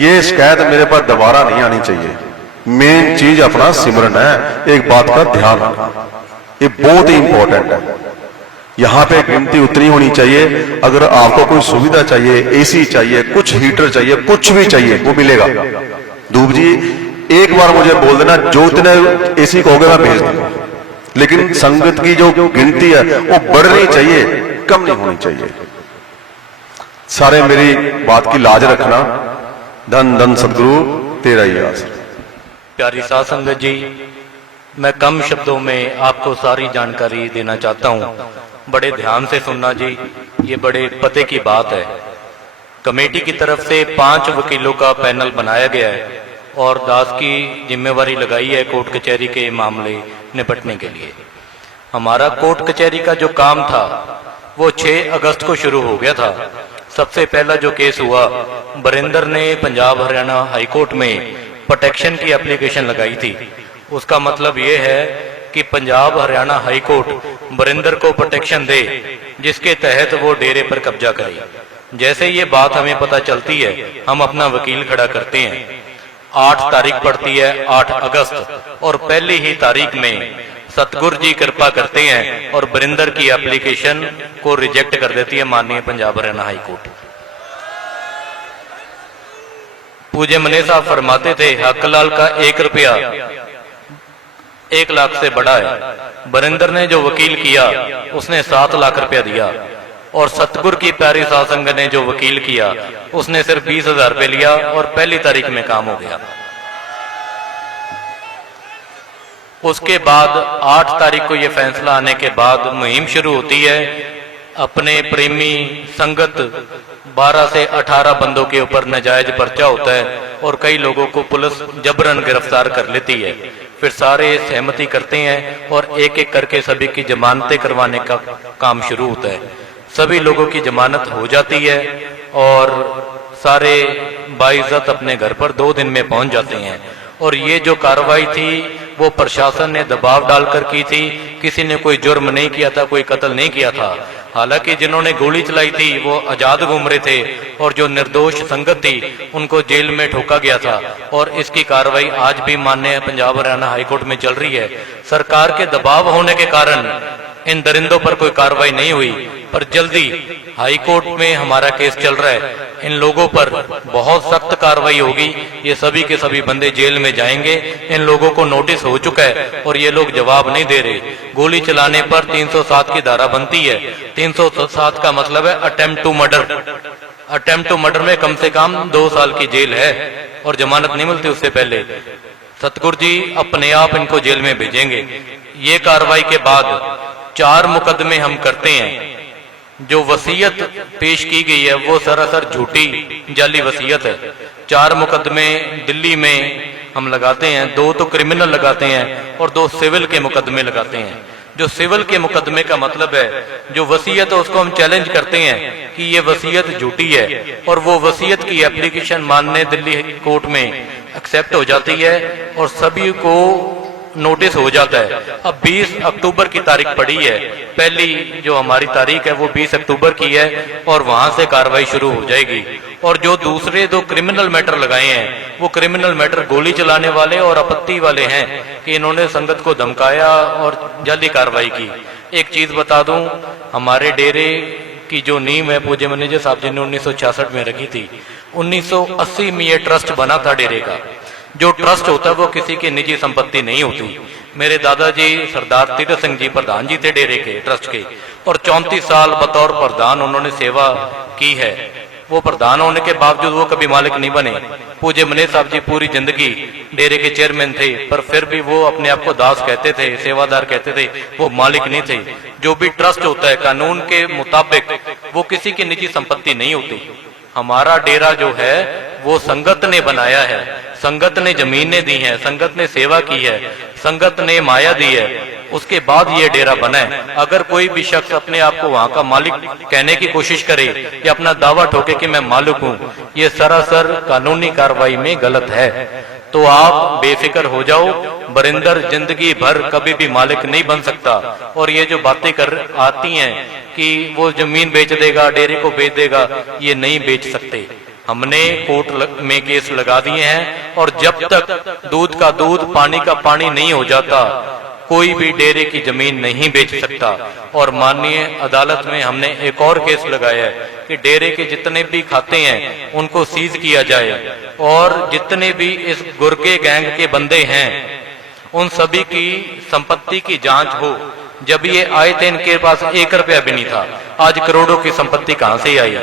ये शिकायत मेरे पास दोबारा नहीं आनी चाहिए। मेन चीज अपना सिमरन है, एक बात का ध्यान रखना, ये बहुत ही इंपॉर्टेंट है। यहाँ पे गिनती उतनी होनी चाहिए। अगर आपको कोई सुविधा चाहिए, एसी चाहिए, कुछ हीटर चाहिए, कुछ भी चाहिए, वो मिलेगा। धूप जी एक बार मुझे बोल देना, जो इतने एसी कहोगे मैं भेज दूंगा, लेकिन संगत की जो गिनती है वो बढ़नी चाहिए, कम नहीं होनी चाहिए। सारे मेरी बात की लाज रखना। धन धन सदगुरु तेरा ही आसरा। प्यारी साध संगत जी, मैं कम शब्दों में आपको सारी जानकारी देना चाहता हूँ। बड़े ध्यान से सुनना जी, ये बड़े पते की बात है। कमेटी की तरफ से 5 वकीलों का पैनल बनाया गया है और दास की जिम्मेवारी लगाई है कोर्ट कचहरी के मामले निपटने के लिए। हमारा कोर्ट कचहरी का जो काम था वो 6 अगस्त को शुरू हो गया था। सबसे पहला जो केस हुआ, बरिंदर ने पंजाब हरियाणा हाई कोर्ट में प्रोटेक्शन की एप्लीकेशन लगाई थी। उसका मतलब ये है कि पंजाब हरियाणा हाई कोर्ट बरिंदर को प्रोटेक्शन दे जिसके तहत वो डेरे पर कब्जा करे। जैसे ये बात हमें पता चलती है, हम अपना वकील खड़ा करते हैं। 8 तारीख पड़ती है, 8 अगस्त, और पहली ही तारीख में सतगुरु जी कृपा करते हैं और बरिंदर की एप्लीकेशन को रिजेक्ट कर देती है माननीय पंजाब हरियाणा हाई कोर्ट। पूज्य मने साहब फरमाते थे, हकलाल का 1 रुपया 1 लाख से बड़ा है। बरिंदर ने जो वकील किया उसने 7 लाख रुपया दिया, और सतगुरु की प्यारी साध संगत ने जो वकील किया उसने सिर्फ 20,000 रुपये लिया और पहली तारीख में काम हो गया। उसके बाद 8 तारीख को यह फैसला आने के बाद मुहिम शुरू होती है। अपने प्रेमी संगत 12 से 18 बंदों के ऊपर नाजायज पर्चा होता है और कई लोगों को पुलिस जबरन गिरफ्तार कर लेती है। फिर सारे सहमति करते हैं और एक एक करके सभी की जमानतें करवाने का काम शुरू होता है। सभी लोगों की जमानत हो जाती है और सारे बाइज्जत अपने घर पर 2 दिन में पहुंच जाते हैं। और ये जो कार्रवाई थी वो प्रशासन ने दबाव डालकर की थी। किसी ने कोई जुर्म नहीं किया था, कोई कत्ल नहीं किया था। हालांकि जिन्होंने गोली चलाई थी वो आजाद घूम रहे थे और जो निर्दोष संगत थी उनको जेल में ठोका गया था। और इसकी कार्रवाई आज भी माननीय पंजाब हरियाणा हाईकोर्ट में चल रही है। सरकार के दबाव होने के कारण इन दरिंदों पर कोई कार्रवाई नहीं हुई, पर जल्दी हाई कोर्ट में हमारा केस चल रहा है। इन लोगों पर बहुत सख्त कार्रवाई होगी। ये सभी के सभी बंदे जेल में जाएंगे। इन लोगों को नोटिस हो चुका है और ये लोग जवाब नहीं दे रहे। गोली चलाने पर 307 की धारा बनती है। 307 का मतलब है attempt to murder. Attempt to murder में कम से कम 2 साल की जेल है और जमानत नहीं मिलती उससे पहले। सतगुरु जी अपने आप इनको जेल में भेजेंगे। ये कार्रवाई के बाद 4 मुकदमे हम करते हैं। जो वसीयत पेश की गई है वो सरासर झूठी जाली वसीयत है। 4 मुकदमे दिल्ली में हम लगाते हैं। 2 तो क्रिमिनल लगाते हैं और 2 सिविल के मुकदमे लगाते हैं। जो सिविल के मुकदमे का मतलब है, जो वसीयत है उसको हम चैलेंज करते हैं कि ये वसीयत झूठी है और वो वसीयत की एप्लीकेशन माननीय दिल्ली कोर्ट में एक्सेप्ट हो जाती है और सभी को नोटिस हो जाता है। अब 20 अक्टूबर की तारीख पड़ी है। पहली जो हमारी तारीख है वो 20 अक्टूबर की है और वहां से कार्रवाई शुरू हो जाएगी। और जो दूसरे 2 क्रिमिनल मैटर लगाए हैं वो क्रिमिनल मैटर गोली चलाने वाले और आपत्ति वाले हैं कि इन्होंने संगत को धमकाया और जाली कार्रवाई की। एक चीज बता दूं, हमारे डेरे की जो नींव है पूज्य मैनेजर साहब जी ने 1966 में रखी थी। 1980 में ये ट्रस्ट बना था डेरे का। जो ट्रस्ट होता है वो किसी की निजी संपत्ति नहीं होती। मेरे दादाजी सरदार तीरथ सिंह जी प्रधान जी थे डेरे के ट्रस्ट के और 34 साल बतौर प्रधान उन्होंने सेवा की है। वो प्रधान होने के बावजूद वो कभी मालिक नहीं बने। पूज्य मने साहब जी पूरी जिंदगी डेरे के चेयरमैन थे, पर फिर भी वो अपने आप को दास कहते थे, सेवादार कहते थे, वो मालिक नहीं थे। जो भी ट्रस्ट होता है कानून के मुताबिक वो किसी की निजी संपत्ति नहीं होती। हमारा डेरा जो है वो संगत ने बनाया है, संगत ने जमीनें दी हैं, संगत ने सेवा की है, संगत ने माया दी है, उसके बाद ये डेरा बना है। अगर कोई भी शख्स अपने आप को वहां का मालिक कहने की कोशिश करे या अपना दावा ठोके कि मैं मालिक हूं, ये सरासर कानूनी कार्रवाई में गलत है। तो आप बेफिक्र हो जाओ, बरिंदर जिंदगी भर कभी भी मालिक नहीं बन सकता। और ये जो बातें कर आती हैं कि वो जमीन बेच देगा, डेरे को बेच देगा, ये नहीं बेच सकते। हमने कोर्ट में केस लगा दिए हैं और जब तक दूध का दूध पानी का पानी नहीं हो जाता कोई भी डेरे की जमीन नहीं बेच सकता। और माननीय अदालत में हमने एक और केस लगाया है कि डेरे के जितने भी खाते हैं उनको सीज किया जाए और जितने भी इस गुर्गे गैंग के बंदे हैं उन सभी की संपत्ति की जांच हो। जब ये आए थे इनके पास 1 रुपया भी नहीं था, आज करोड़ों की संपत्ति कहां से आई।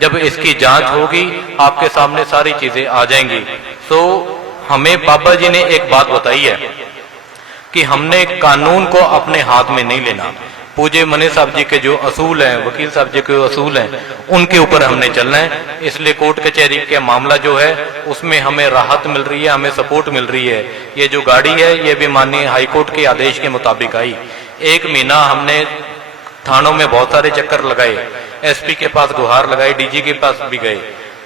जब इसकी जांच होगी आपके सामने सारी चीजें आ जाएंगी। तो हमें बाबा जी ने एक बात बताई है कि हमने कानून को अपने हाथ में नहीं लेना। पूज्य मने साहब जी के जो असूल हैं, वकील साहब जी के असूल हैं, उनके ऊपर हमने चलना है। इसलिए कोर्ट कचहरी के मामला जो है उसमें हमें राहत मिल रही है, हमें सपोर्ट मिल रही है। ये जो गाड़ी है ये भी माननीय हाईकोर्ट के आदेश के मुताबिक आई। 1 महीना हमने थानों में बहुत सारे चक्कर लगाए, एसपी के पास गुहार लगाई, डीजी के पास भी गए,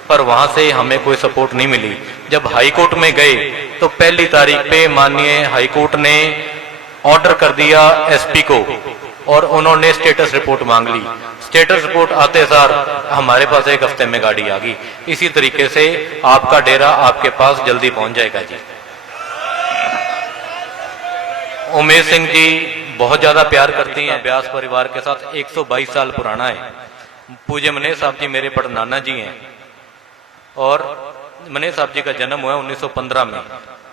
पर वहां से हमें कोई सपोर्ट नहीं मिली। जब हाईकोर्ट में गए तो पहली तारीख पे माननीय हाईकोर्ट ने ऑर्डर कर दिया एसपी को और उन्होंने स्टेटस रिपोर्ट मांग ली। स्टेटस रिपोर्ट आते सार हमारे पास 1 हफ्ते में गाड़ी आ गई। इसी तरीके से आपका डेरा आपके पास जल्दी पहुंच जाएगा जी। उमेश सिंह जी बहुत ज्यादा प्यार करती हैं व्यास परिवार के साथ, 122 साल पुराना है। पूज्य मने साहब जी मेरे परनाना जी हैं और मने साहब जी का जन्म हुआ 1915 में।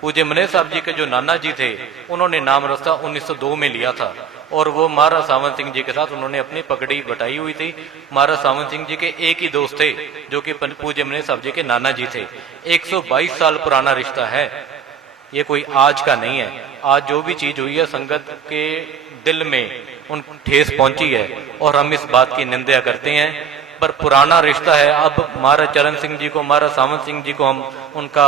पूज्य मने साहब जी के जो नाना जी थे उन्होंने नाम रस्ता 1902 में लिया था और वो महाराज सावंत सिंह जी के साथ उन्होंने अपनी पगड़ी बटाई हुई थी। महाराज सावंत सिंह जी के एक ही दोस्त थे जो कि पूज्य मने साहब जी के नाना जी थे। 122 साल पुराना रिश्ता है, ये कोई आज का नहीं है। आज जो भी चीज हुई है संगत के दिल में उन ठेस पहुंची है और हम इस बात की निंदा करते हैं, पर पुराना रिश्ता है। अब महाराज चरण सिंह जी को, महाराज सावंत सिंह जी को हम उनका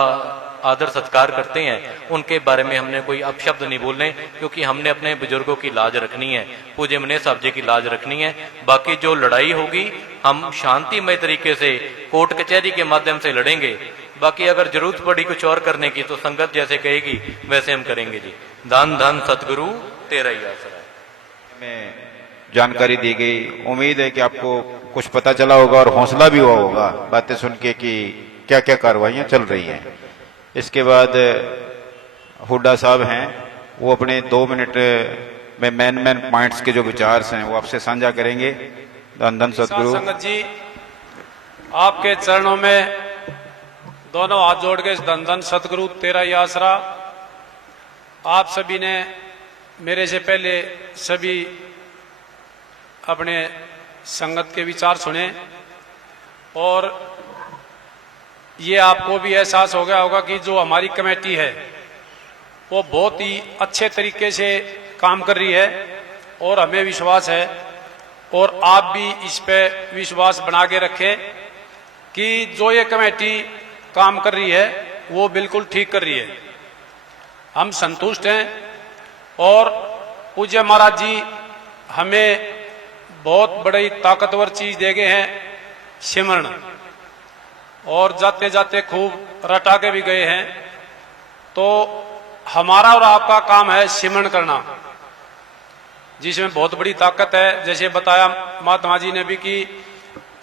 आदर सत्कार करते हैं, उनके बारे में हमने कोई अपशब्द नहीं बोलने, क्योंकि हमने अपने बुजुर्गों की लाज रखनी है, पूज्य मने साहब जी की लाज रखनी है। बाकी जो लड़ाई होगी हम शांतिमय तरीके से कोर्ट कचहरी के माध्यम से लड़ेंगे। बाकी अगर जरूरत पड़ी कुछ और करने की तो संगत जैसे कहेगी वैसे हम करेंगे जी। धन धन सतगुरु तेरा ही आसरा है। में जानकारी दी गई, उम्मीद है कि आपको कुछ पता चला होगा और हौसला भी हुआ होगा बातें सुन के कि क्या क्या कार्रवाइयां चल रही हैं। इसके बाद हुड्डा साहब हैं, वो अपने 2 मिनट में मेन पॉइंट्स के जो विचार हैं वो आपसे साझा करेंगे। धन धन सतगुरु। संगत जी आपके चरणों में दोनों हाथ जोड़ के धन धन सतगुरु तेरा ही आसरा। आप सभी ने मेरे से पहले सभी अपने संगत के विचार सुने और ये आपको भी एहसास हो गया होगा कि जो हमारी कमेटी है वो बहुत ही अच्छे तरीके से काम कर रही है और हमें विश्वास है और आप भी इस पे विश्वास बना के रखें कि जो ये कमेटी काम कर रही है वो बिल्कुल ठीक कर रही है। हम संतुष्ट हैं और पूज्य महाराज जी हमें बहुत बड़ी ताकतवर चीज दे गए हैं, सिमरण, और जाते जाते खूब रटा के भी गए हैं। तो हमारा और आपका काम है सिमरण करना, जिसमें बहुत बड़ी ताकत है। जैसे बताया महात्मा जी ने भी कि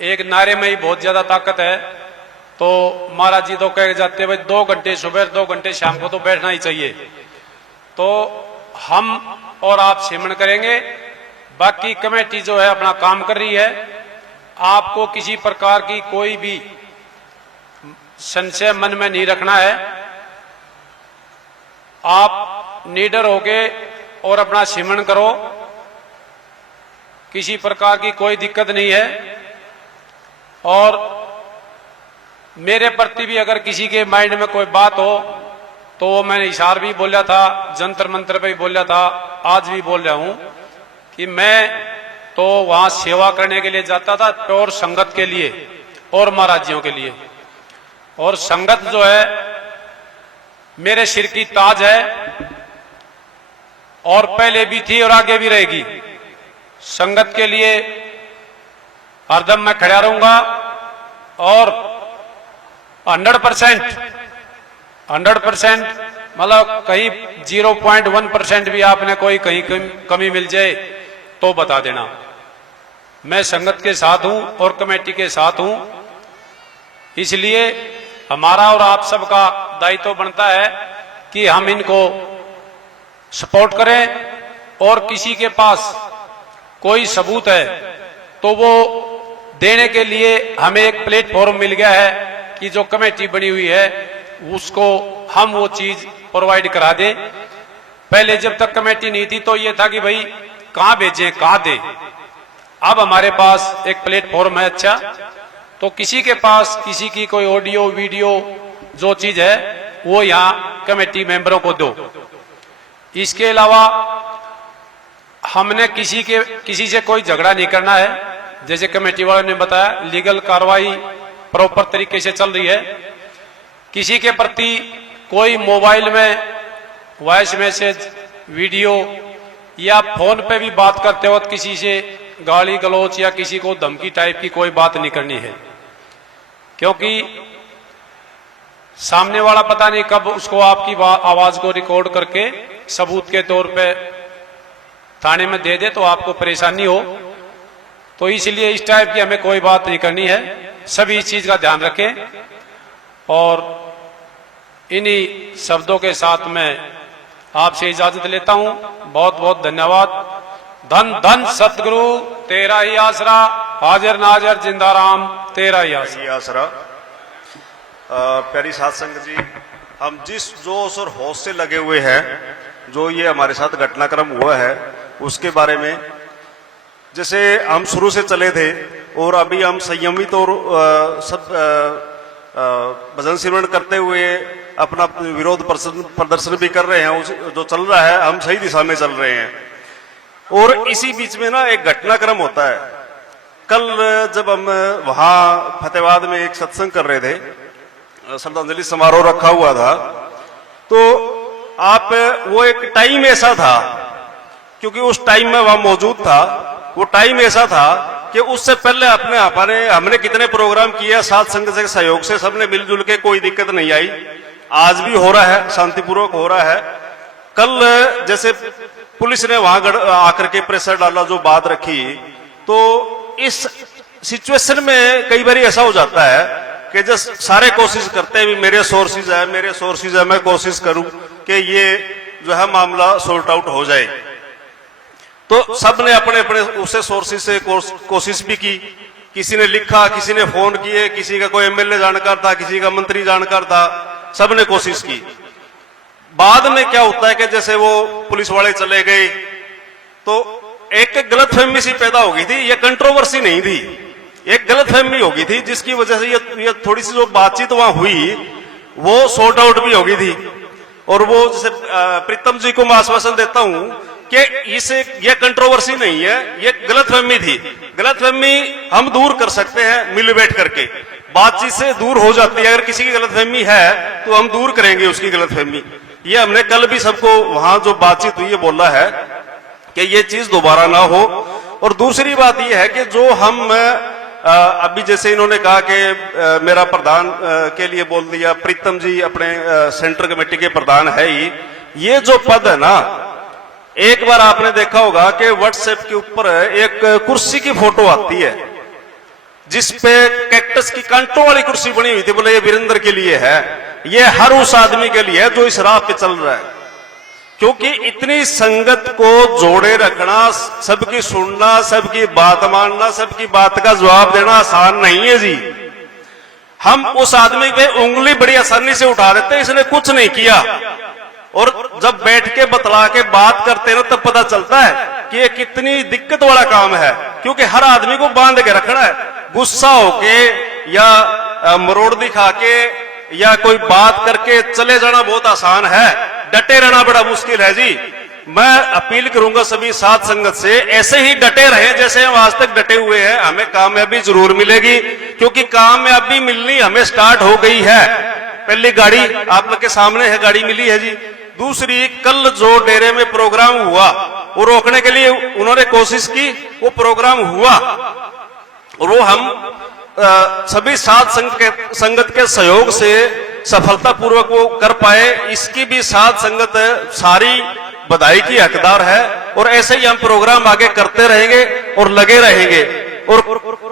एक नारे में ही बहुत ज्यादा ताकत है। तो महाराज जी तो कह जाते भाई 2 घंटे सुबह 2 घंटे शाम को तो बैठना ही चाहिए। तो हम और आप सिमरण करेंगे, बाकी कमेटी जो है अपना काम कर रही है। आपको किसी प्रकार की कोई भी संशय मन में नहीं रखना है। आप निडर होके और अपना सिमरण करो, किसी प्रकार की कोई दिक्कत नहीं है। और मेरे प्रति भी अगर किसी के माइंड में कोई बात हो तो वो मैंने इशार भी बोला था, जंतर मंत्र पे भी बोला था, आज भी बोल रहा हूं कि मैं तो वहां सेवा करने के लिए जाता था और संगत के लिए और महाराजियों के लिए। और संगत जो है मेरे सिर की ताज है और पहले भी थी और आगे भी रहेगी। संगत के लिए हरदम मैं खड़ा रहूंगा और 100% मतलब कहीं 0.1% भी आपने कोई कहीं कमी मिल जाए तो बता देना। मैं संगत के साथ हूं और कमेटी के साथ हूं, इसलिए हमारा और आप सबका दायित्व बनता है कि हम इनको सपोर्ट करें और किसी के पास कोई सबूत है तो वो देने के लिए हमें एक प्लेटफॉर्म मिल गया है कि जो कमेटी बनी हुई है उसको हम वो चीज प्रोवाइड करा दें। पहले जब तक कमेटी नहीं थी तो ये था कि भाई कहां भेजें कहां दें। अब हमारे पास एक प्लेटफॉर्म है अच्छा, तो किसी के पास किसी की कोई ऑडियो वीडियो जो चीज है वो यहाँ कमेटी मेंबरों को दो। इसके अलावा हमने किसी से कोई झगड़ा नहीं करना है। जैसे कमेटी वालों ने बताया, लीगल कार्रवाई प्रॉपर तरीके से चल रही है। किसी के प्रति कोई मोबाइल में वॉइस मैसेज, वीडियो या फोन पे भी बात करते वक्त किसी से गाली गलौच या किसी को धमकी टाइप की कोई बात नहीं करनी है, क्योंकि सामने वाला पता नहीं कब उसको आपकी आवाज को रिकॉर्ड करके सबूत के तौर पे थाने में दे दे तो आपको परेशानी हो। तो इसलिए इस टाइप की हमें कोई बात नहीं करनी है। सभी इस चीज का ध्यान रखें। और इन्हीं शब्दों के साथ मैं आपसे इजाजत लेता हूं। बहुत बहुत धन्यवाद। धन धन सतगुरु तेरा ही आसरा, हाजिर नाजर जिंदा राम तेरा ही आसरा। आसरा। प्यारी साध संगत जी, हम जिस जोश और होश से लगे हुए हैं, जो ये हमारे साथ घटनाक्रम हुआ है उसके बारे में, जैसे हम शुरू से चले थे और अभी हम संयमित और सब भजन सिमरण करते हुए अपना विरोध प्रदर्शन भी कर रहे हैं। जो चल रहा है हम सही दिशा में चल रहे हैं। और इसी बीच में ना एक घटनाक्रम होता है। कल जब हम वहां फतेहाबाद में एक सत्संग कर रहे थे, श्रद्धांजलि समारोह रखा हुआ था, तो वो एक टाइम ऐसा था, क्योंकि उस टाइम में वहां मौजूद था, वो टाइम ऐसा था कि उससे पहले हमने कितने प्रोग्राम किए साध संगत के सहयोग से, सबने मिलजुल के, कोई दिक्कत नहीं आई। आज भी हो रहा है, शांतिपूर्वक हो रहा है। कल जैसे पुलिस ने वहां आकर के प्रेशर डाला, जो बात रखी, तो इस सिचुएशन में कई बार ऐसा हो जाता है कि जब सारे कोशिश करते हैं भी मेरे सोर्सेज है, मैं कोशिश करूं कि ये जो है मामला सॉर्ट आउट हो जाए। तो सब ने अपने अपने उसे सोर्सेज से कोशिश भी की। किसी ने लिखा, किसी ने फोन किए, किसी का कोई एमएलए जानकार था, किसी का मंत्री जानकार था, सब ने कोशिश की। बाद में क्या होता है कि जैसे वो पुलिस वाले चले गए तो एक गलतफहमी सी पैदा हो गई थी। ये कंट्रोवर्सी नहीं थी, एक गलतफहमी हो गई थी, जिसकी वजह से ये थोड़ी सी जो बातचीत वहां हुई वो सॉर्ट आउट भी हो गई थी। और वो जैसे प्रीतम जी को मैं आश्वासन देता हूं कि ये कंट्रोवर्सी नहीं है, ये गलतफहमी थी। गलतफहमी हम दूर कर सकते हैं मिल बैठ करके, बातचीत से दूर हो जाती है। अगर किसी की गलतफहमी है तो हम दूर करेंगे उसकी गलतफहमी। ये हमने कल भी सबको वहां जो बातचीत हुई है बोला है कि ये चीज दोबारा ना हो। और दूसरी बात ये है कि जो हम अभी जैसे इन्होंने कहा कि मेरा प्रधान के लिए बोल दिया, प्रीतम जी अपने सेंटर कमेटी के प्रधान है ही। ये जो पद है ना, एक बार आपने देखा होगा कि व्हाट्सएप के ऊपर एक कुर्सी की फोटो आती है जिसपे कैक्टस की कांटों वाली कुर्सी बनी हुई थी। बोले ये वीरेंद्र के लिए है, ये हर उस आदमी के लिए है जो इस राह पे चल रहा है। क्योंकि इतनी संगत को जोड़े रखना, सबकी सुनना, सबकी बात मानना, सबकी बात का जवाब देना आसान नहीं है जी। हम उस आदमी पे उंगली बड़ी आसानी से उठा देते हैं, इसने कुछ नहीं किया। और जब बैठ के बतला के बात करते ना तब पता चलता है कि ये कितनी दिक्कत वाला काम है। क्योंकि हर आदमी को बांध के रखना है, गुस्सा होके या मरोड़ दिखा के या कोई बात करके चले जाना बहुत आसान है, डटे रहना बड़ा मुश्किल है जी। मैं अपील करूंगा सभी साध संगत से, ऐसे ही डटे रहे जैसे हम आज तक डटे हुए हैं। हमें कामयाबी जरूर मिलेगी, क्योंकि कामयाबी मिलनी हमें स्टार्ट हो गई है। पहली गाड़ी आप लोग के सामने है, गाड़ी मिली है जी। दूसरी, कल जो डेरे में प्रोग्राम हुआ वो रोकने के लिए उन्होंने कोशिश की, वो प्रोग्राम हुआ और वो हम सभी साध संगत के सहयोग से सफलतापूर्वक वो कर पाए। इसकी भी साध संगत सारी बधाई की हकदार है। और ऐसे ही हम प्रोग्राम आगे करते रहेंगे और लगे रहेंगे।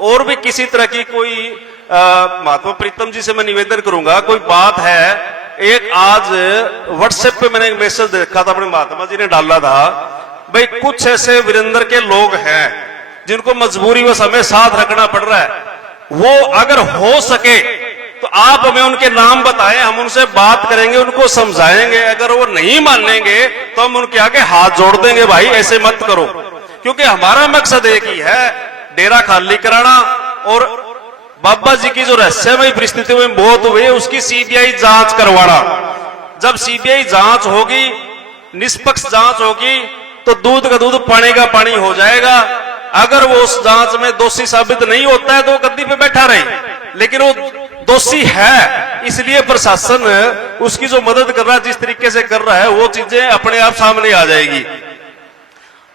और भी किसी तरह की कोई महात्मा प्रीतम जी से मैं निवेदन करूंगा, कोई बात है, एक आज व्हाट्सएप पे मैंने एक मैसेज देखा था, अपने महात्मा जी ने डाला था, भाई कुछ ऐसे वीरेंद्र के लोग हैं जिनको मजबूरी वश हमें साथ रखना पड़ रहा है। वो अगर हो सके तो आप हमें उनके नाम बताएं, हम उनसे बात करेंगे, उनको समझाएंगे। अगर वो नहीं मानेंगे तो हम उनके आगे हाथ जोड़ देंगे, भाई ऐसे मत करो। क्योंकि हमारा मकसद एक ही है, डेरा खाली कराना और बाबा जी की जो रहस्यमय परिस्थिति में मौत हुई उसकी सीबीआई जांच करवाना। जब सीबीआई जांच होगी, निष्पक्ष जांच होगी, तो दूध का दूध पानी का पानी हो जाएगा। अगर वो उस जांच में दोषी साबित नहीं होता है तो वो गद्दी पे बैठा रहे, लेकिन वो दोषी है, इसलिए प्रशासन उसकी जो मदद कर रहा है, जिस तरीके से कर रहा है, वो चीजें अपने आप सामने आ जाएगी।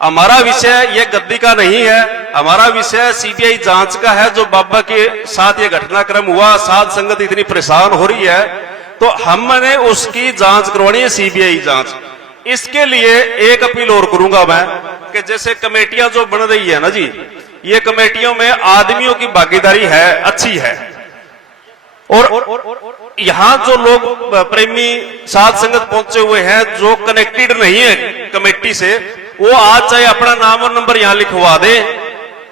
हमारा विषय ये गद्दी का नहीं है, हमारा विषय सीबीआई जांच का है। जो बाबा के साथ ये घटनाक्रम हुआ, साध संगत इतनी परेशान हो रही है, तो हमने उसकी जांच करवानी है, सीबीआई जांच। इसके लिए एक अपील और करूंगा मैं कि जैसे कमेटियां जो बन रही है ना जी, ये कमेटियों में आदमियों की भागीदारी है, अच्छी है, और यहां जो लोग प्रेमी साध संगत पहुंचे हुए हैं, जो कनेक्टेड नहीं है कमेटी से, वो आज चाहे अपना नाम और नंबर यहां लिखवा दे,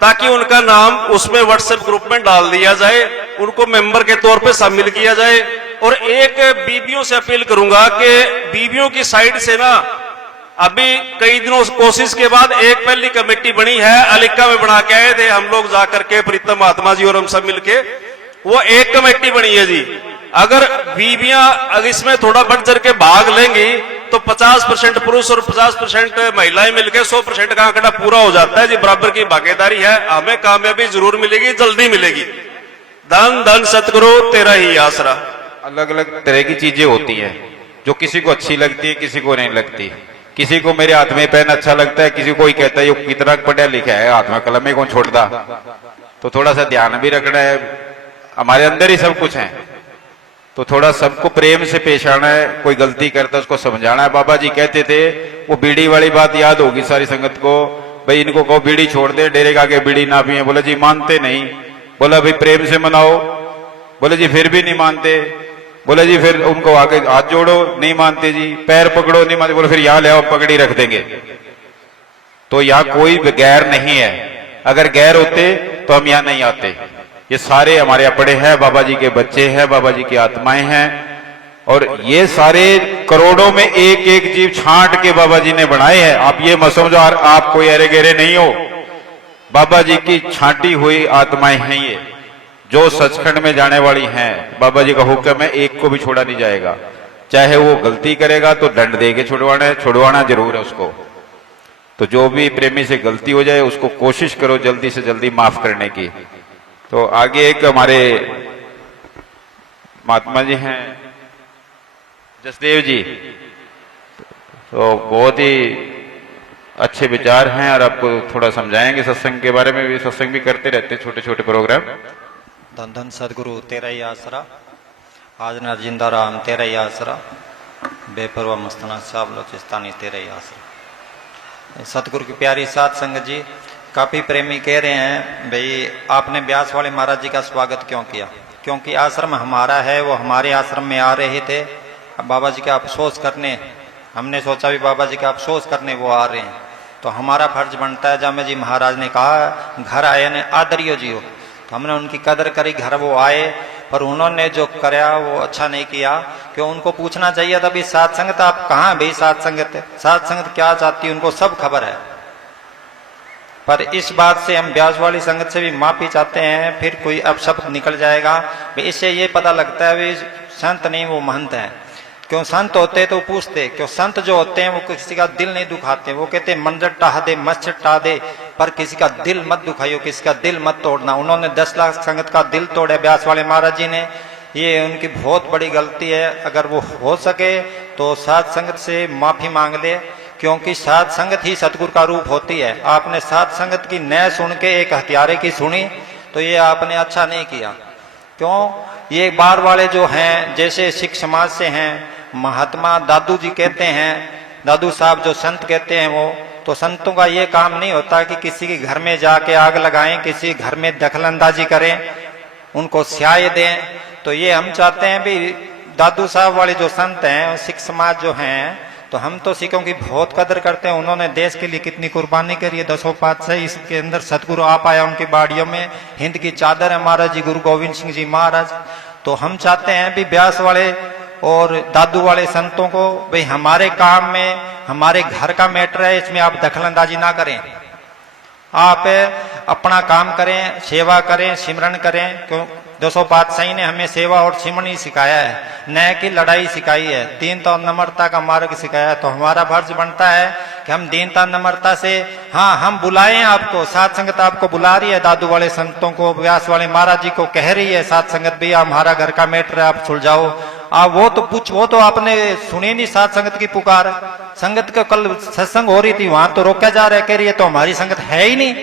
ताकि उनका नाम उसमें व्हाट्सएप ग्रुप में डाल दिया जाए, उनको मेंबर के तौर पे शामिल किया जाए। और एक बीबियों से अपील करूंगा कि बीबियों की साइड से ना, अभी कई दिनों कोशिश के बाद एक पहली कमेटी बनी है, अलिका में बना के आए थे हम लोग जाकर के, प्रीतम महात्मा जी और हम सब मिलके, वो एक कमेटी बनी है जी। अगर बीबियां अगर इसमें थोड़ा बढ़ चढ़ के भाग लेंगी तो 50% पुरुष और 50% महिलाएं मिलकर 100% का आंकड़ा पूरा हो जाता है जी। बराबर की भागीदारी है, हमें कामयाबी जरूर मिलेगी, जल्दी मिलेगी। धन धन सतगुरु तेरा ही आसरा। अलग अलग तरह की चीजें होती हैं, जो किसी को अच्छी लगती है, किसी को नहीं लगती। किसी को मेरे हाथ में पेन अच्छा लगता है, किसी को ही कहता है ये कितना पढ़ा लिखा है, हाथ में कलम में कौन छोड़ता। तो थोड़ा सा ध्यान भी रखना है, हमारे अंदर ही सब कुछ है, तो थोड़ा सबको प्रेम से पेश आना है। कोई गलती करता है उसको समझाना है। बाबा जी कहते थे, वो बीड़ी वाली बात याद होगी सारी संगत को, भाई इनको कहो बीड़ी छोड़ दे, डेरे का आगे बीड़ी ना पिए। बोला जी मानते नहीं। बोला भाई प्रेम से मनाओ। बोले जी फिर भी नहीं मानते। बोले जी फिर उनको आगे हाथ जोड़ो, नहीं मानते जी। पैर पकड़ो, नहीं मानते। बोले फिर यहां ले आओ, पकड़ी रख देंगे। तो यहाँ कोई गैर नहीं है, अगर गैर होते तो हम यहाँ नहीं आते। ये सारे हमारे अपने हैं, बाबा जी के बच्चे हैं, बाबा जी की आत्माएं हैं, और ये सारे करोड़ों में एक एक जीव छांट के बाबा जी ने बनाए हैं। आप ये मत समझो आप कोई अरे गेरे नहीं हो, बाबा जी की छांटी हुई आत्माएं हैं ये, जो सचखंड में जाने वाली हैं। बाबा जी का हुक्म है, एक को भी छोड़ा नहीं जाएगा। चाहे वो गलती करेगा तो दंड दे के छुड़वाना जरूर है उसको। तो जो भी प्रेमी से गलती हो जाए उसको कोशिश करो जल्दी से जल्दी माफ करने की। तो आगे एक हमारे महात्मा जी हैं जसदेव जी, तो बहुत ही अच्छे विचार हैं और आपको थोड़ा समझाएंगे सत्संग के बारे में भी। सत्संग भी करते रहते हैं, छोटे छोटे प्रोग्राम। धन धन सदगुरु तेरा ही आसरा, आज न जिंदा राम तेरा ही आसरा, बेपरवाह मस्तना साहब बलोचिस्तानी तेरा ही आसरा। सतगुरु की प्यारी साध संगत जी, काफी प्रेमी कह रहे हैं भाई आपने ब्यास वाले महाराज जी का स्वागत क्यों किया? क्योंकि आश्रम हमारा है, वो हमारे आश्रम में आ रहे थे। अब बाबा जी का अफसोस करने हमने सोचा भी बाबा जी का अफसोस करने वो आ रहे हैं, तो हमारा फर्ज बनता है। जामे जी महाराज ने कहा घर आए ने आदरियो जियो, तो हमने उनकी कदर करी, घर वो आए, पर उन्होंने जो कराया वो अच्छा नहीं किया। क्यों? उनको पूछना चाहिए था भाई साध संगत आप कहाँ भाई, साध संगत क्या चाहती है, उनको सब खबर है। पर इस बात से हम ब्यास वाली संगत से भी माफी चाहते हैं, फिर कोई अपशब्द निकल जाएगा। इससे ये पता लगता है भाई संत नहीं वो महंत है। क्यों? संत होते तो पूछते, क्यों संत जो होते हैं वो किसी का दिल नहीं दुखाते। वो कहते मंजर टाह दे, मस्जिद टाह दे, पर किसी का दिल मत दुखाइयो, किसी का दिल मत तोड़ना। उन्होंने 10 लाख संगत का दिल तोड़े ब्यास वाले महाराज जी ने, ये उनकी बहुत बड़ी गलती है। अगर वो हो सके तो साध संगत से माफी मांग ले, क्योंकि साध संगत ही सतगुरु का रूप होती है। आपने साध संगत की न सुन के एक हत्यारे की सुनी, तो ये आपने अच्छा नहीं किया। क्यों? ये बार वाले जो हैं, जैसे सिख समाज से हैं, महात्मा दादू जी कहते हैं, दादू साहब जो संत कहते हैं वो, तो संतों का ये काम नहीं होता कि किसी के घर में जाके आग लगाएं, किसी घर में दखलंदाजी करें, उनको स्याय दें। तो ये हम चाहते हैं भी दादू साहब वाले जो संत हैं, सिख समाज जो हैं, तो हम तो सिखों की बहुत कदर करते हैं। उन्होंने देश के लिए कितनी कुर्बानी करी है। 10 पातशाही इसके अंदर सतगुरु आप आया उनकी बाड़ियों में, हिंद की चादर है महाराज जी गुरु गोविंद सिंह जी महाराज। तो हम चाहते हैं भी ब्यास वाले और दादू वाले संतों को भाई हमारे काम में, हमारे घर का मैटर है, इसमें आप दखलंदाजी ना करें। आप अपना काम करें, सेवा करें, सिमरन करें। क्यों? दोस्तों पातशाही ने हमें सेवा और सिमरनी सिखाया है, न्याय की लड़ाई सिखाई है, दीनता और नम्रता का मार्ग सिखाया है। तो हमारा फर्ज बनता है कि हम दीनता नम्रता से, हाँ हम बुलाएं आपको, साथ संगत आपको बुला रही है, दादू वाले संतों को, व्यास वाले महाराज जी को कह रही है साथ संगत भैया हमारा घर का मैटर है आप सुलझाओ। आप वो तो आपने सुनी नहीं साथ संगत की पुकार। संगत का कल सत्संग हो रही थी, वहां तो रोका जा रहा है, कह रही है तो हमारी संगत है ही नहीं।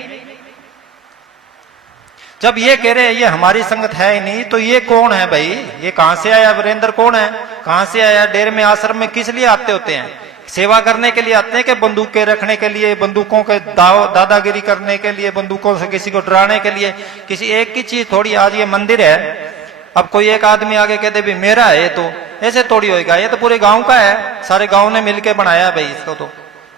जब ये कह रहे हैं ये हमारी संगत है ही नहीं, तो ये कौन है भाई? ये कहां से आया? वीरेंद्र कौन है? कहां से आया? डेरे में आश्रम में किस लिए आते होते हैं? सेवा करने के लिए आते हैं कि बंदूकें रखने के लिए, बंदूकों के दादागिरी करने के लिए, बंदूकों से किसी को डराने के लिए? किसी एक की चीज थोड़ी। आज ये मंदिर है, अब कोई एक आदमी आगे कहते भी मेरा है, तो ऐसे थोड़ी होएगा। ये तो पूरे गांव का है, सारे गांव ने मिलके बनाया भाई इसको। तो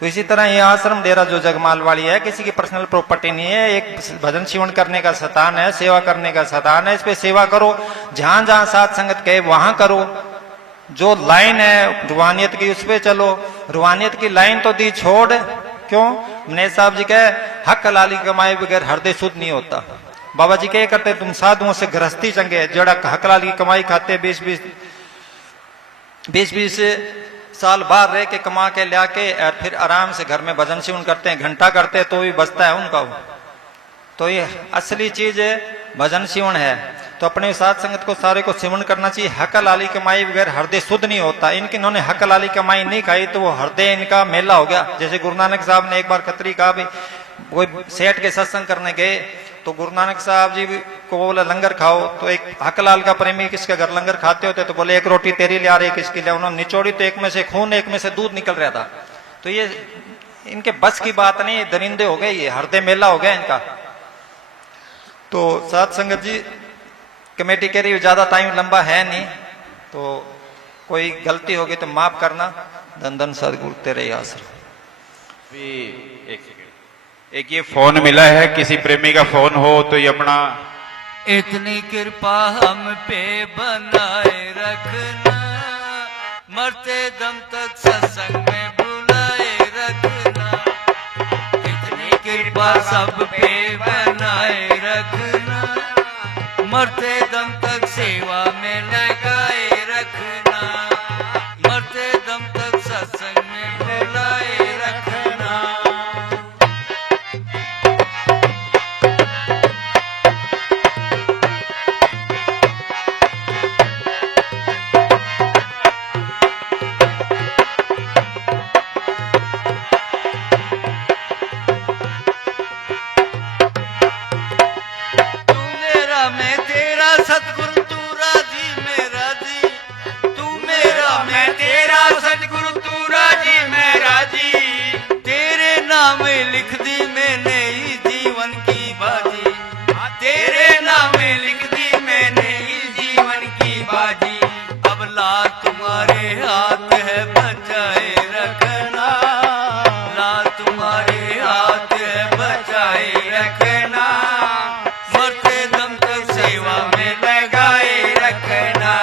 इसी तरह ये आश्रम डेरा जो जगमाल वाली है किसी की पर्सनल प्रॉपर्टी नहीं है, एक भजन शिवन करने का स्थान है, सेवा करने का स्थान है। इस पे सेवा करो, जहां जहां साथ संगत कहे वहां करो। जो लाइन है रूहानियत की उस पे चलो। रूहानियत की लाइन तो दी छोड़, क्यों? मनेश साहब जी कहे हक हलाली कमाए बगैर हृदय शुद्ध नहीं होता। बाबा जी क्या करते, तुम साधुओं से गृहस्थी चंगे, जड़ा हक हलाली की कमाई खाते 20-20 साल बाहर रह के कमा के ला के और फिर आराम से घर में भजन शिवन करते हैं, घंटा करते हैं तो भी बचता है उनका। तो ये असली चीज है, भजन शिवन है। तो अपने साथ संगत को सारे को सिमरन करना चाहिए। हक हलाली कमाई बगैर हृदय शुद्ध नहीं होता। इन्होंने हक हलाली कमाई नहीं खाई तो वो हृदय इनका मेला हो गया। जैसे गुरु नानक साहब ने एक बार खत्री कहा, भी कोई सेठ के सत्संग करने गए तो गुरु नानक साहब जी को बोला लंगर खाओ, तो एक हकलाल का प्रेमी किसके घर लंगर खाते होते तो बोले एक रोटी तेरी ले आ रही किसकी ले। उन्होंने निचोड़ी तो एक में से खून, एक में से दूध निकल रहा था। तो ये इनके बस की बात नहीं, दरिंदे हो गए, ये हृदय मेला हो गया इनका। तो साथ संगत जी कमेटी कह रही ज्यादा टाइम लंबा है नहीं, तो कोई गलती होगी तो माफ करना। धन धन सदगुरु तेरे आश्रम। एक ये फोन मिला है, किसी प्रेमी का फोन हो तो ये अपना इतनी कृपा हम पे बनाए रखना, मरते दम तक सत्संग में बुलाए रखना। इतनी कृपा सब पे बनाए रखना, मरते दम तक सेवा में लगाए रखना, मरते दम तक सत्संग में बुलाए रखना। सतगुरु तू राजी मैं राजी, तू मेरा मैं तेरा सतगुरु तू राजी मैं राजी। तेरे नाम लिख दी मैंने ही जीवन की बाजी, तेरे नाम लिख दी मैंने ही जीवन की बाजी। अब लाल तुम्हारे हाथ है बचाए रखना, लाल तुम्हारे हाथ है बचाए रखना, मरते दम तक सेवा में लगाए रखना,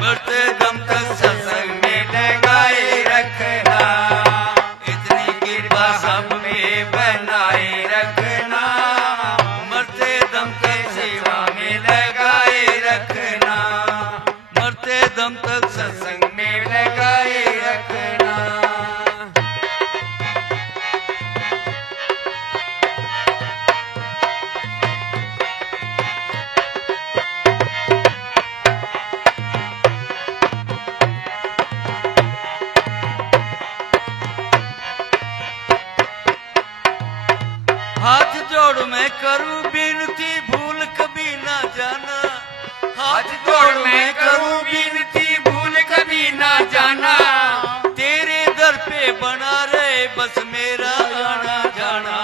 मरते दम तक सत्संग में लगाए रखना। इतनी कृपा सब में बनाए रखना, मरते दम तक सेवा में लगाए रखना, मरते दम तक सत्संग में लगाए रखना। हाथ जोड़ मैं करूं बिनती भूल कभी ना जाना, हाथ जोड़ मैं करूं बिनती भूल कभी ना जाना। तेरे दर पे बना रहे बस मेरा आना जाना,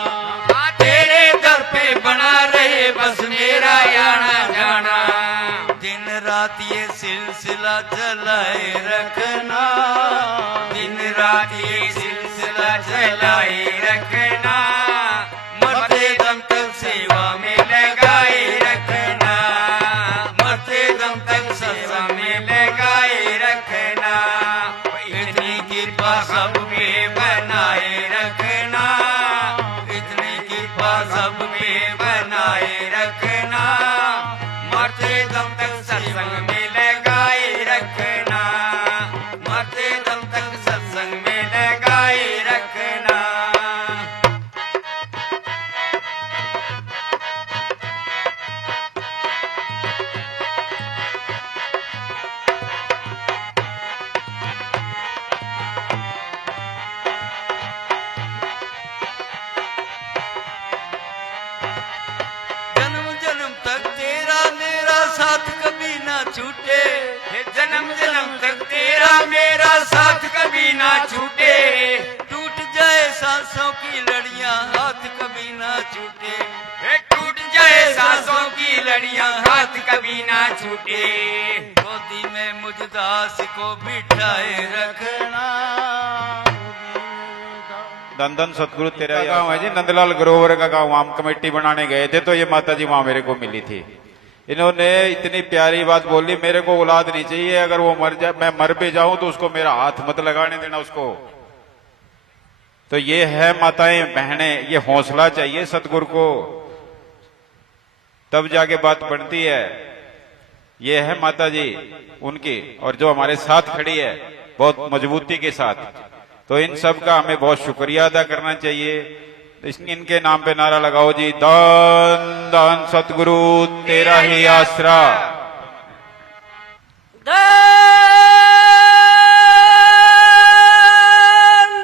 तेरे दर पे बना रहे बस मेरा आना जाना। दिन रात ये सिलसिला चलाए रखना, दिन रात ये सिलसिला चलाए रखना, मरते दम तक सेवा में लगाए रखना, मरते दम तक सत्संग में लगाए रखना। इतनी कृपा सब पे बनाए रखना, इतनी कृपा सब पे बनाए रखना, मरते छूटे, हे जन्म जन्म तक तेरा मेरा साथ कभी ना छूटे। टूट जाए सांसों की लड़ियां हाथ कभी ना छूटे, हे टूट जाए सांसों की लड़ियां हाथ कभी ना छूटे। गोदी में मुझ दास को बिठाए रखना। धन धन सतगुरु तेरा गांव है जी, नंदलाल ग्रोवर का गांव। हम कमेटी बनाने गए थे तो ये माता जी वहां मेरे को मिली थी। इन्होंने इतनी प्यारी बात बोली, मेरे को औलाद नहीं चाहिए, अगर वो मर जाए, मैं मर भी जाऊं तो उसको मेरा हाथ मत लगाने देना उसको। तो ये है माताएं बहनें, ये हौसला चाहिए सतगुरु को, तब जाके बात बनती है। ये है माता जी उनकी, और जो हमारे साथ खड़ी है बहुत मजबूती के साथ। तो इन सब का हमें बहुत शुक्रिया अदा करना चाहिए। इनके नाम पे नारा लगाओ जी, धन धन सतगुरु तेरा ही आसरा।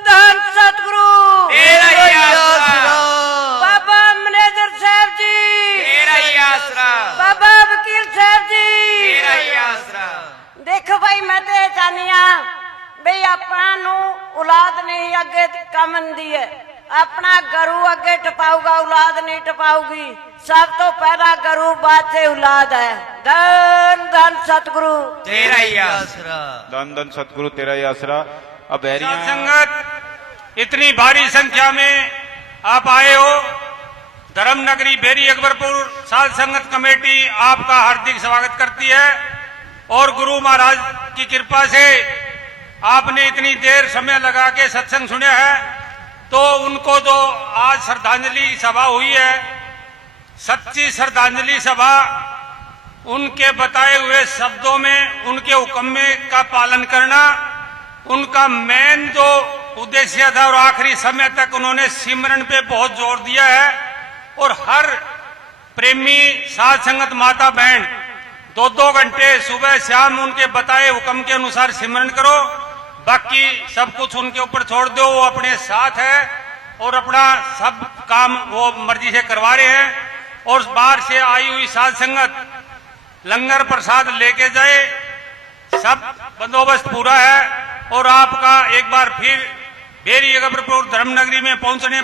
धन सतगुरु तेरा ही आसरा। बाबा मैनेजर साहब जी तेरा ही आसरा। बाबा वकील साहब जी तेरा ही आसरा। देखो भाई, मैं तो ये चाहनी हाँ बई अपना नू औलाद नहीं अगे कम दी है, अपना गरू अगे टपाऊगा, औलाद नहीं टपाऊगी। सब तो पहला गरू बाद से औलाद है। धन धन सतगुरु तेरा ही आसरा। धन धन सतगुरु तेरा ही आसरा। अब साध संगत इतनी भारी संख्या में आप आए हो। धर्म नगरी बेरी अकबरपुर साध संगत कमेटी आपका हार्दिक स्वागत करती है। और गुरु महाराज की कृपा से आपने इतनी देर समय लगा के सत्संग सुना है, तो उनको जो आज श्रद्धांजलि सभा हुई है, सच्ची श्रद्धांजलि सभा, उनके बताए हुए शब्दों में उनके हुक्म का पालन करना उनका मेन जो उद्देश्य था। और आखिरी समय तक उन्होंने सिमरन पे बहुत जोर दिया है। और हर प्रेमी साध संगत माता बहन 2-2 घंटे सुबह शाम उनके बताए हुक्म के अनुसार सिमरन करो। बाकी सब कुछ उनके ऊपर छोड़ दो, वो अपने साथ है और अपना सब काम वो मर्जी से करवा रहे हैं। और बाहर से आई हुई साध संगत लंगर प्रसाद लेके जाए, सब बंदोबस्त पूरा है। और आपका एक बार फिर बेरी अकबरपुर धर्म नगरी में पहुंचने